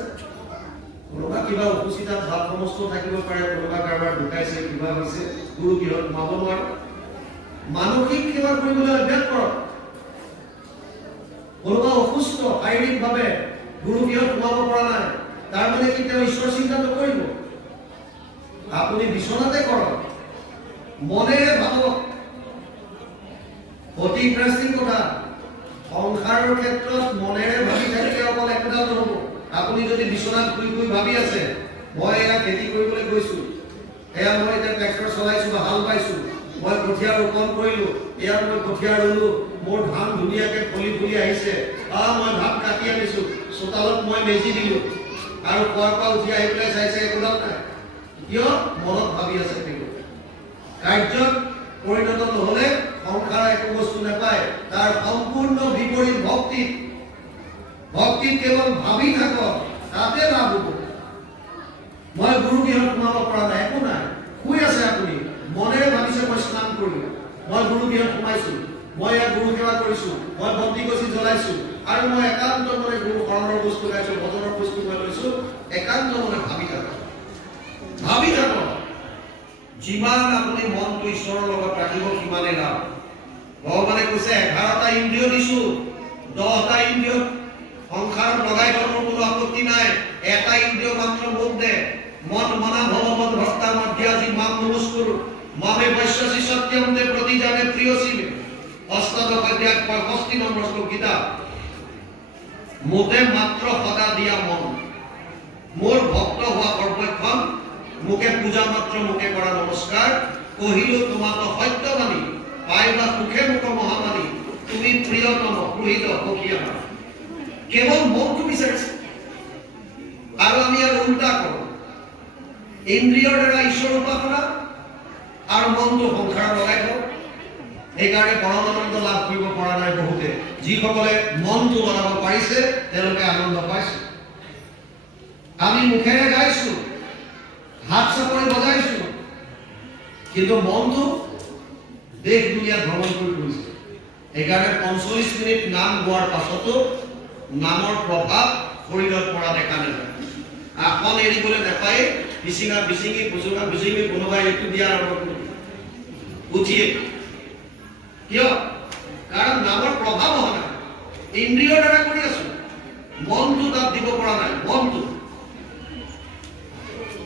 কোনোবা কিবা অসুচিতাত ভাৱ সমস্ত থাকিব পাৰে কোনোবা কাৰোবাৰ ঢুকাইছে কিবা হৈছে গুৰু গৃহত সোমাব নোৱাৰে মানসিক সেৱা কৰিবলৈ অভ্যাস কৰক কোনোবা অসুস্থ শাৰীৰিকভাৱে গুৰু গৃহত সোমাব পৰা নাই তাৰ মানে কি তেওঁ ঈশ্বৰ চিন্তা নকৰিব আপুনি বিচনাতে কৰক মনেৰে ভাবক অতি ইণ্টাৰেষ্টিং কথা সংসাৰৰ ক্ষেত্ৰত মনেৰে ভাবি থাকিলে অকল একোডাল নহ'ব আপুনি যদি বিচনাত শুই শুই ভাবি আছে মই এয়া খেতি কৰিবলৈ গৈছো এয়া মই এতিয়া ট্ৰেক্টৰ চলাইছো বা হাল বাইছো মই কঠীয়া ৰোপণ কৰিলো এয়া মই কঠীয়া ৰুলো মোৰ ধান ধুনীয়াকে ফলি ফুলি আহিছে মই ভাত কাটি আনিছো চোতালত মই মেজি দিলো আৰু খোৱাৰ পৰা উঠি আহি পেলাই চাইছে একোডাল নাই কিয় মনত ভাবি আছে কাৰ্যত পৰিণত নহ'লে সংসাৰ একো বস্তু নাপায় তাৰ সম্পূৰ্ণ বিপৰীত ভক্তি কেৱল ভাবি থাকক তাতে লাভ হ'ব মই গুৰু গৃহত সোমাব পৰা নাই একো নাই শুই আছে আপুনি মনেৰে ভাবিছে মই স্নান কৰিলো মই গুৰু গৃহত সোমাইছো মই ইয়াত গুৰু সেৱা কৰিছো মই বন্তি গছি জ্বলাইছো আৰু মই একান্ত মনে গুৰু শৰণৰ বস্তু গাইছো ভজনৰ বস্তু মই লৈছো একান্ত মনে ভাবি থাকক যিমান আপুনি মনটো ঈশ্বৰৰ লগত ৰাখিব সিমানে লাভ ভগৱানে কৈছে 11টা ইন্দ্ৰিয় দিছো 10টা ইন্দ্ৰিয় সংসাৰত লগাই ধৰণৰ কোনো আপত্তি নাই এটা ইন্দ্ৰিয় মাত্ৰ মোক দে মন মনা ভগৱত ভক্তা মধ্যাজি মাম নমস্কুৰু মামে বৈশ্যসি সত্যম দে প্ৰতি জানে প্ৰিয়সী অষ্টাদশ অধ্যায় 65 নম্বৰ শ্লোক কিতাপ মোতে মাত্ৰ সদা দিয়া মন মোৰ ভক্ত হোৱা সৰ্বক্ষণ মুখে পূজা মাত্ৰ মুখে কৰা নমস্কাৰ কহিলো তোমাক সত্যবাণী পাইবা সুখে মুখ মহামানী তুমি প্ৰিয়তম সুহৃদ সখীয়া কেৱল মনটো বিচাৰিছে আৰু আমি ইয়াৰ উল্টা কৰো ইন্দ্ৰিয়ৰ দ্বাৰা ঈশ্বৰ উপাসনা আৰু মনটো সংসাৰত লগাই দিওঁ সেইকাৰণে পৰমানন্দ লাভ কৰিব পৰা নাই বহুতে যিসকলে মনটো লগাব পাৰিছে তেওঁলোকে আনন্দ পাইছে আমি মুখেৰে গাইছো হাত চাপৰি বজাইছো কিন্তু মনটো দেশ দুনিয়া ভ্ৰমণ কৰি ফুৰিছে সেইকাৰণে 45 মিনিট নাম গোৱাৰ পাছতো নামৰ প্ৰভাৱ শৰীৰত পৰা দেখা নাযায় আসন এৰিবলৈ নাপায় বিচিঙা বিচিঙি বুজুঙা বুজিঙি কোনোবাই এইটো দিয়াৰ আৰম্ভ উঠিয়ে কিয় কাৰণ নামৰ প্ৰভাৱ অহা নাই ইন্দ্ৰিয়ৰ দ্বাৰা কৰি আছো মনটো তাত দিব পৰা নাই মনটো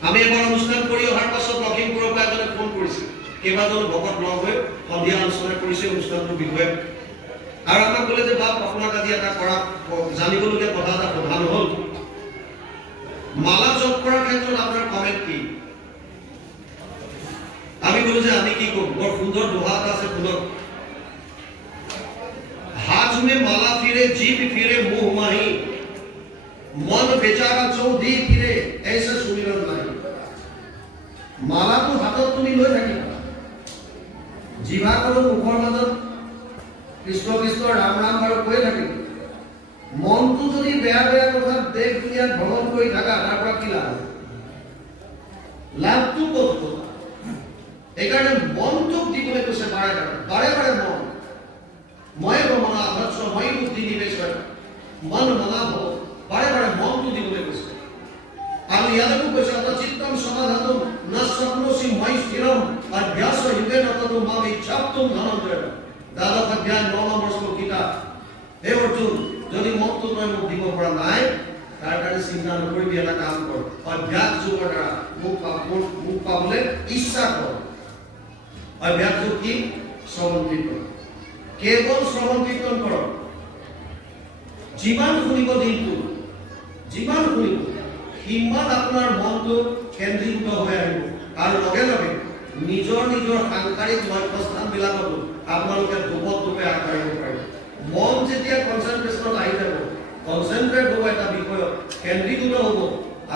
আমি এবাৰ অনুষ্ঠান কৰি অহাৰ পাছত লখিমপুৰৰ পৰা এজনে ফোন কৰিছে কেইবাজন ভকত লগ হৈ সন্ধিয়া আলোচনা কৰিছে অনুষ্ঠানটোৰ বিষয়ে আৰু আমাক ক'লে যে বাপ আপোনাক আজি এটা কৰা জানিবলগীয়া কথা এটা প্ৰধান হ'ল মালা জপ কৰাৰ ক্ষেত্ৰত আপোনাৰ কমেণ্ট কি আমি ক'লো যে আমি কি কম বৰ সুন্দৰ দোহা এটা আছে শুনক हाथ में माला फिरे जीभ फिरे मुंह माही मन बेचारा चौधरी আৰু মুখৰ মাজত কৃষ্ণ কৃষ্ণ ৰাম ৰাম আৰু কৈ থাকিব, মনটো যদি বেয়া বেয়া কথাত দেশ দুনিয়াত ভ্ৰমণ কৰি থাকা, তাৰ পৰা কি লাভ? লাভটো ক'ত? সেইকাৰণে মনটোক দিবলৈ কৈছে বাৰে বাৰে বাৰে মন। মই মনা ভৎস মই বুদ্ধি নিবেশৰ মন মনা হ'ব, বাৰে বাৰে মনটো দিবলৈ কৈছে। আৰু ইয়াতো কৈছে অচিত্তম সমাধাতুম ন স্বপ্নসি মই স্থিৰম অভ্যাস যুগে নততো মাম ইচ্ছাপ্তুম ধনঞ্জয়। দ্বাদশ অধ্যায় 9 নম্বৰ শ্লোক কিতাপ। হে অৰ্জুন, যদি মনটো তই মোক দিব পৰা নাই, তাৰ কাৰণে চিন্তা নকৰিবি, এটা কাম কৰ, অভ্যাস যোগৰ দ্বাৰা মোক পাবলৈ ইচ্ছা কৰ। অভ্যাস যোগ কি? শ্ৰৱণ কীৰ্তন। কেৱল শ্ৰৱণ কীৰ্তন কৰ, যিমান শুনিব দিনটো, যিমান শুনিব সিমান আপোনাৰ মনটো কেন্দ্ৰীভূত হৈ আহিব। আৰু লগে লগে নিজৰ নিজৰ সাংসাৰিক লক্ষ্যস্থানবিলাকতো আপোনালোকে ধূপে আগবাঢ়িব পাৰিব। মন যেতিয়া কনচেনট্ৰেশ্যনত আহি যাব, কনচেনট্ৰেট হ'ব এটা বিষয়ত, কেন্দ্ৰীভূত হ'ব,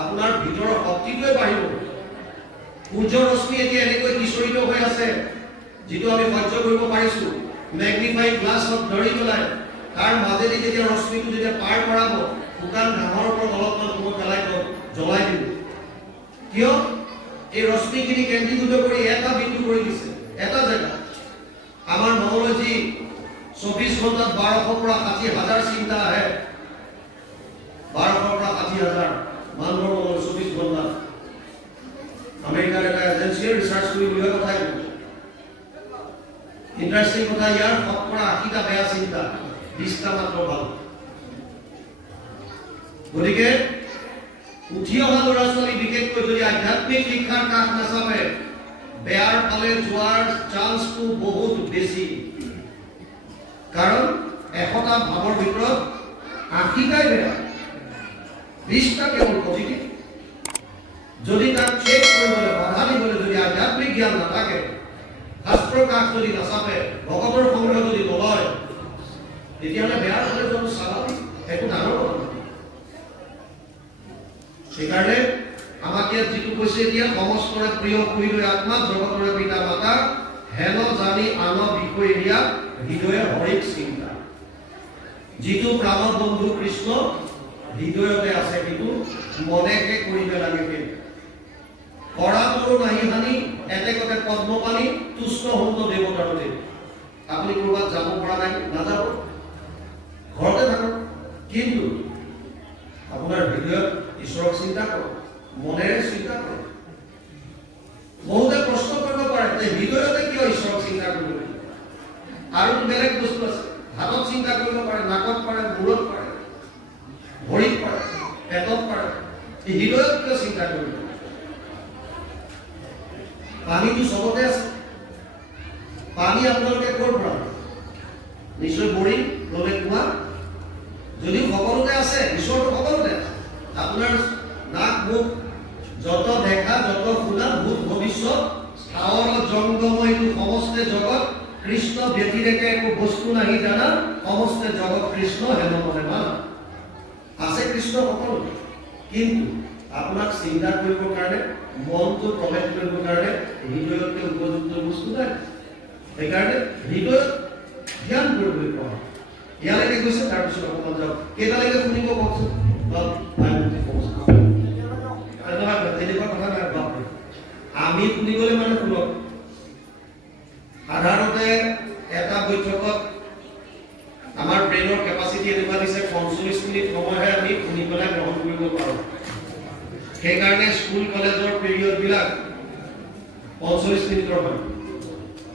আপোনাৰ ভিতৰৰ শক্তিটোৱে বাঢ়িব। সূৰ্য ৰশ্মি এতিয়া এনেকৈ কিশোৰিত হৈ আছে, যিটো আমি সহ্য কৰিব পাৰিছো। মেগনিফাইং গ্লাছত ধৰি পেলাই তাৰ মাজেদি যেতিয়া ৰশ্মিটো যেতিয়া পাৰ কৰাব, শুকান ঘাঁহৰ ওপৰত অলপমান সময় পেলাই জ্বলাই দিব। কিয়? এই ৰশ্মিখিনি কেন্দ্ৰীভূত কৰি এটা বিন্দু কৰি দিছে, এটা জেগা। আমাৰ মনলৈ যি 24 ঘণ্টাত 1200 পৰা 60,000 চিন্তা আহে, 1200 পৰা 60,000 মানুহৰ মনলৈ 24 ঘণ্টা। আমেৰিকাৰ এটা এজেন্সিয়ে ৰিচাৰ্চ কৰি উলিওৱা কথাই কৈছে। ইণ্টাৰেষ্টিং কথা, ইয়াৰ 80টা বেয়া চিন্তা, 20টা মাত্ৰ ভাল। গতিকে উঠি অহা ল'ৰা ছোৱালী বিশেষকৈ যদি আধ্যাত্মিক শিক্ষাৰ কাষ নাচাপে, বেয়াৰ ফালে যোৱাৰ চান্সটো বহুত বেছি। কাৰণ 100টা ভাৱৰ ভিতৰত 80টাই বেয়া, 20টা কেৱল পজিটিভ। যদি তাক চেক কৰিবলৈ, বাধা দিবলৈ যদি আধ্যাত্মিক জ্ঞান নাথাকে, শাস্ত্ৰৰ কাষ যদি নাচাপে, ভগৱতৰ সংগ্ৰহ যদি নলয়, তেতিয়াহ'লে বেয়াৰ ফালে যোৱাটো স্বাভাৱিক, একো ডাঙৰ কথা নহয়। সেইকাৰণে আমাক ইয়াত যিটো কৈছে, এতিয়া সমস্তৰে প্ৰিয় শুইলৈ আত্মাত জগতৰে পিতা মাতা, হেন জানি আন বিষয় এৰিয়া হৃদয়ে হৰিক চিন্তা। যিটো প্ৰাণৰ বন্ধু কৃষ্ণ হৃদয়তে আছে, কিন্তু মনেকে কৰিব লাগে। কৰা তোৰ নাহি হানি, এতেকতে পদ্মপানী, তুষ্ট হন্ত দেৱতাৰ দেৱ। আপুনি ক'ৰবাত যাব পৰা নাই, নাযাব, ঘৰতে থাকক, কিন্তু আপোনাৰ হৃদয়ত ঈশ্বৰক চিন্তা কৰক, মনেৰে চিন্তা কৰক। বহুতে প্ৰশ্ন কৰিব পাৰে যে হৃদয়তে কিয় ঈশ্বৰক চিন্তা কৰিব লাগে? আৰু বেলেগ বস্তু আছে, হাতত চিন্তা কৰিব পাৰে, নাকত পাৰে, মূৰত পাৰে, ভৰিত পাৰে, পেটত পাৰে, হৃদয়ত কিয় চিন্তা কৰিব লাগে? পানীটো চবতে আছে। পানী আপোনালোকে ক'ৰ পৰা? নিশ্চয় বৰিং, নহ'লে কুঁৱা। যদি সকলোতে আছে, ঈশ্বৰটো সকলোতে আছে। আপোনাৰ নাক মুখ, যত দেখা, যত শুনা, ভূত ভৱিষ্যত, স্থাৱৰ জংগময়টো সমস্তে জগত, কৃষ্ণ ব্যতিৰেকে একো বস্তু নাহি জানা, সমস্তে জগত কৃষ্ণ হেন মনে মানা। আছে কৃষ্ণ সকলো, কিন্তু আপোনাক চিন্তা কৰিবৰ কাৰণে, মনটো প্ৰৱেশ কৰিবৰ কাৰণে হৃদয়তকৈ উপযুক্ত বস্তু নাই। সেইকাৰণে হৃদয়ত ধ্যান কৰিবলৈ কোৱা। ইয়ালৈকে গৈছে, তাৰপিছত অকণমান যাওক। কেইটালৈকে শুনিব কওকচোন? তেনেকুৱা কথা নাই, বাপৰে। আমি শুনিবলৈ মানে শুনক। সাধাৰণতে এটা বৈঠকত আমাৰ ব্ৰেইনৰ কেপাচিটি এনেকুৱা দিছে, 45 মিনিট সময়হে আমি শুনি পেলাই গ্ৰহণ কৰিব পাৰোঁ। সেইকাৰণে স্কুল কলেজৰ পিৰিয়ডবিলাক 45 মিনিটৰ হয়।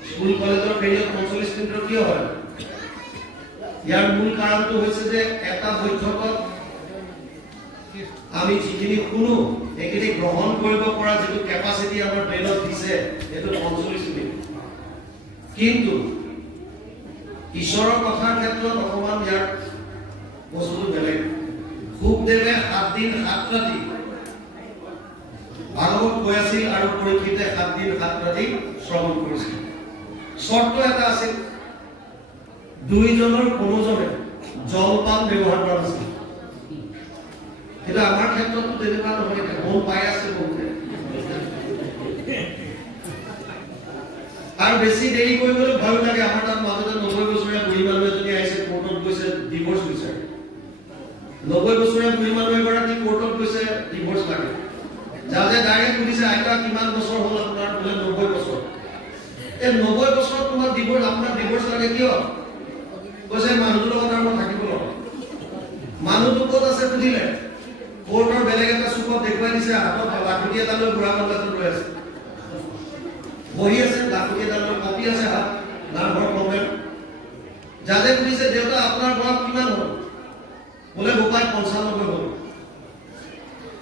স্কুল কলেজৰ পিৰিয়ড 45 মিনিটৰ কিয় হয়? ইয়াৰ মূল কাৰণটো হৈছে যে এটা বৈঠকত আমি যিখিনি শুনো, সেইখিনি গ্ৰহণ কৰিব পৰা যিটো কেপাচিটি আমাৰ ব্ৰেইনত দিছে, সেইটো 45 মিনিট। কিন্তু ঈশ্বৰৰ কথাৰ ক্ষেত্ৰত অকণমান ইয়াৰ বস্তুটো বেলেগ। শুকদেৱে 7 দিন 7 ৰাতি ভাগৱত কৈ আছিল, আৰু পৰীক্ষিতে 7 দিন 7 ৰাতি শ্ৰৱণ কৰিছিল। চৰ্ত এটা আছিল, দুইজনৰ কোনোজনে জলপান ব্যৱহাৰ কৰা নাছিল। কিন্তু আমাৰ ক্ষেত্ৰতো তেনেকুৱা নহয়, মন পাই আছে বহুতে। আৰু আৰু বেছি দেৰি কৰিবলৈ ভয় লাগে আমাৰ তাত মাজতে 90 বছৰীয়া বুঢ়ী মানুহ এজনী আহিছে কোৰ্টত গৈছে ডিভোৰ্স বিচাৰি 90 বছৰীয়া বুঢ়ী মানুহ এগৰাকী কোৰ্টত গৈছে ডিভোৰ্স লাগে জাজে ডাইৰেক্ট সুধিছে আইতা কিমান বছৰ হ'ল আপোনাৰ বোলে 90 বছৰ এই 90 বছৰত তোমাৰ ডিভোৰ্স লাগে কিয় কৈছে মানুহটোৰ লগত আৰু মই থাকিব নোৱাৰো মানুহটো ক'ত আছে সুধিলে কোৰ্টৰ বেলেগ এটা চুকত দেখুৱাই দিছে হাতত লাখুটি এটা লৈ বুঢ়া মানুহটো ৰৈ আছে বহি আছে লাখুটি এটা লৈ কপি আছে হাত নাৰ্ভৰ প্ৰব্লেম জাজে সুধিছে দেউতা আপোনাৰ বয়স কিমান হ'ল বোলে গোপাই 95 হ'ল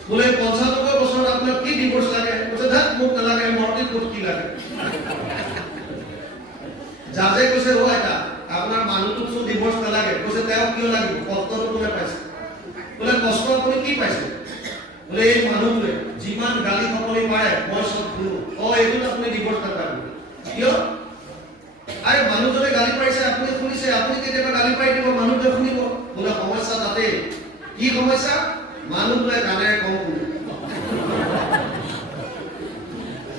বোলে 95 বছৰত আপোনাৰ কি ডিভোৰ্স লাগে কৈছে ধাত মোক নালাগে মৰটি ক'ত কি লাগে জাজে কৈছে ও আইতা আপোনাৰ মানুহটোক তো ডিভোৰ্স নালাগে কৈছে তেওঁ কিয় লাগিব কষ্টটো কোনে পাইছে বোলে কষ্ট আপুনি কি পাইছে বোলে এই মানুহটোৱে যিমান গালি সকলে পাৰে মই সব শুনো এইটো আপুনি ডিভোৰ্স নাপাব কিয় আৰে মানুহজনে গালি পাৰিছে আপুনি শুনিছে আপুনি কেতিয়াবা গালি পাৰি দিব মানুহটোৱে শুনিব বোলে সমস্যা তাতে কি সমস্যা মানুহটোৱে গানেৰে কম শুনে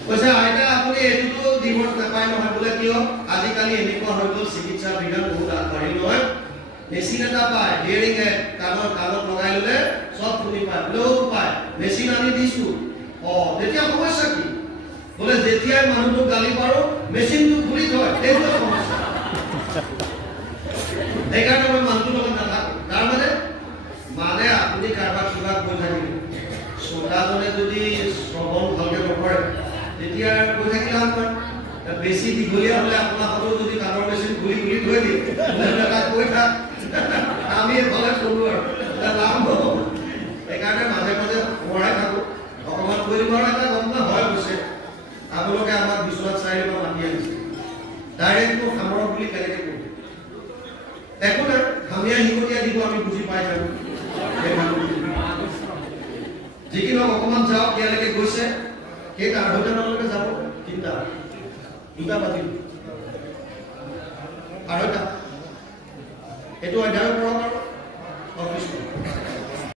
কৈছে আইতা আপুনি এইটো ডিভোৰ্স নাপায় নহয় বোলে কিয় আজিকালি এনেকুৱা হৈ গ'ল চিকিৎসা বিজ্ঞান বহুত আগবাঢ়ি নহয় মেচিন এটা পায় হিয়াৰিং এড কাণত লগাই ল'লে সব শুনি পায় বোলেও পায় মেচিন আনি দিছো তেতিয়া সমস্যা কি বোলে যেতিয়াই মানুহটোক গালি পাৰো মেচিনটো খুলি থয় এইটো সমস্যা সেইকাৰণে মই মানুহটোৰ লগত নাথাকো তাৰ মানে আপুনি কাৰোবাক কিবা কৈ থাকিব শ্ৰোতাজনে যদি শ্ৰৱণ ভালকে নকৰে তেতিয়া কৈ থাকিলে হয় বেছি দীঘলীয়া হ'লে আপোনাৰ হাতত যদি কাণৰ মেচিন খুলি থৈ দিয়ে কৈ থাক আমি এইফালে চলো আৰু লাভ নহ'ব সেইকাৰণে মাজে মাজে মৰাই থাকো অকণমান কৈ দিব আৰু এটা গম হয় হৈছে আপোনালোকে আমাক বিশ্বনাথ চাৰিআলিৰ পৰা মাতি আনিছে ডাইৰেক্ট মোক সামৰক বুলি কেনেকৈ কব একো নাই খামিয়া শিকতীয়া দিব আমি বুজি পাই থাকো যি কি নহওক অকণমান যাওক ইয়ালৈকে গৈছে কেইটা 2টা মানলৈকে যাব 3টা 2টা বাজিল 2:30 এইটো অধ্যায়ৰ পৰা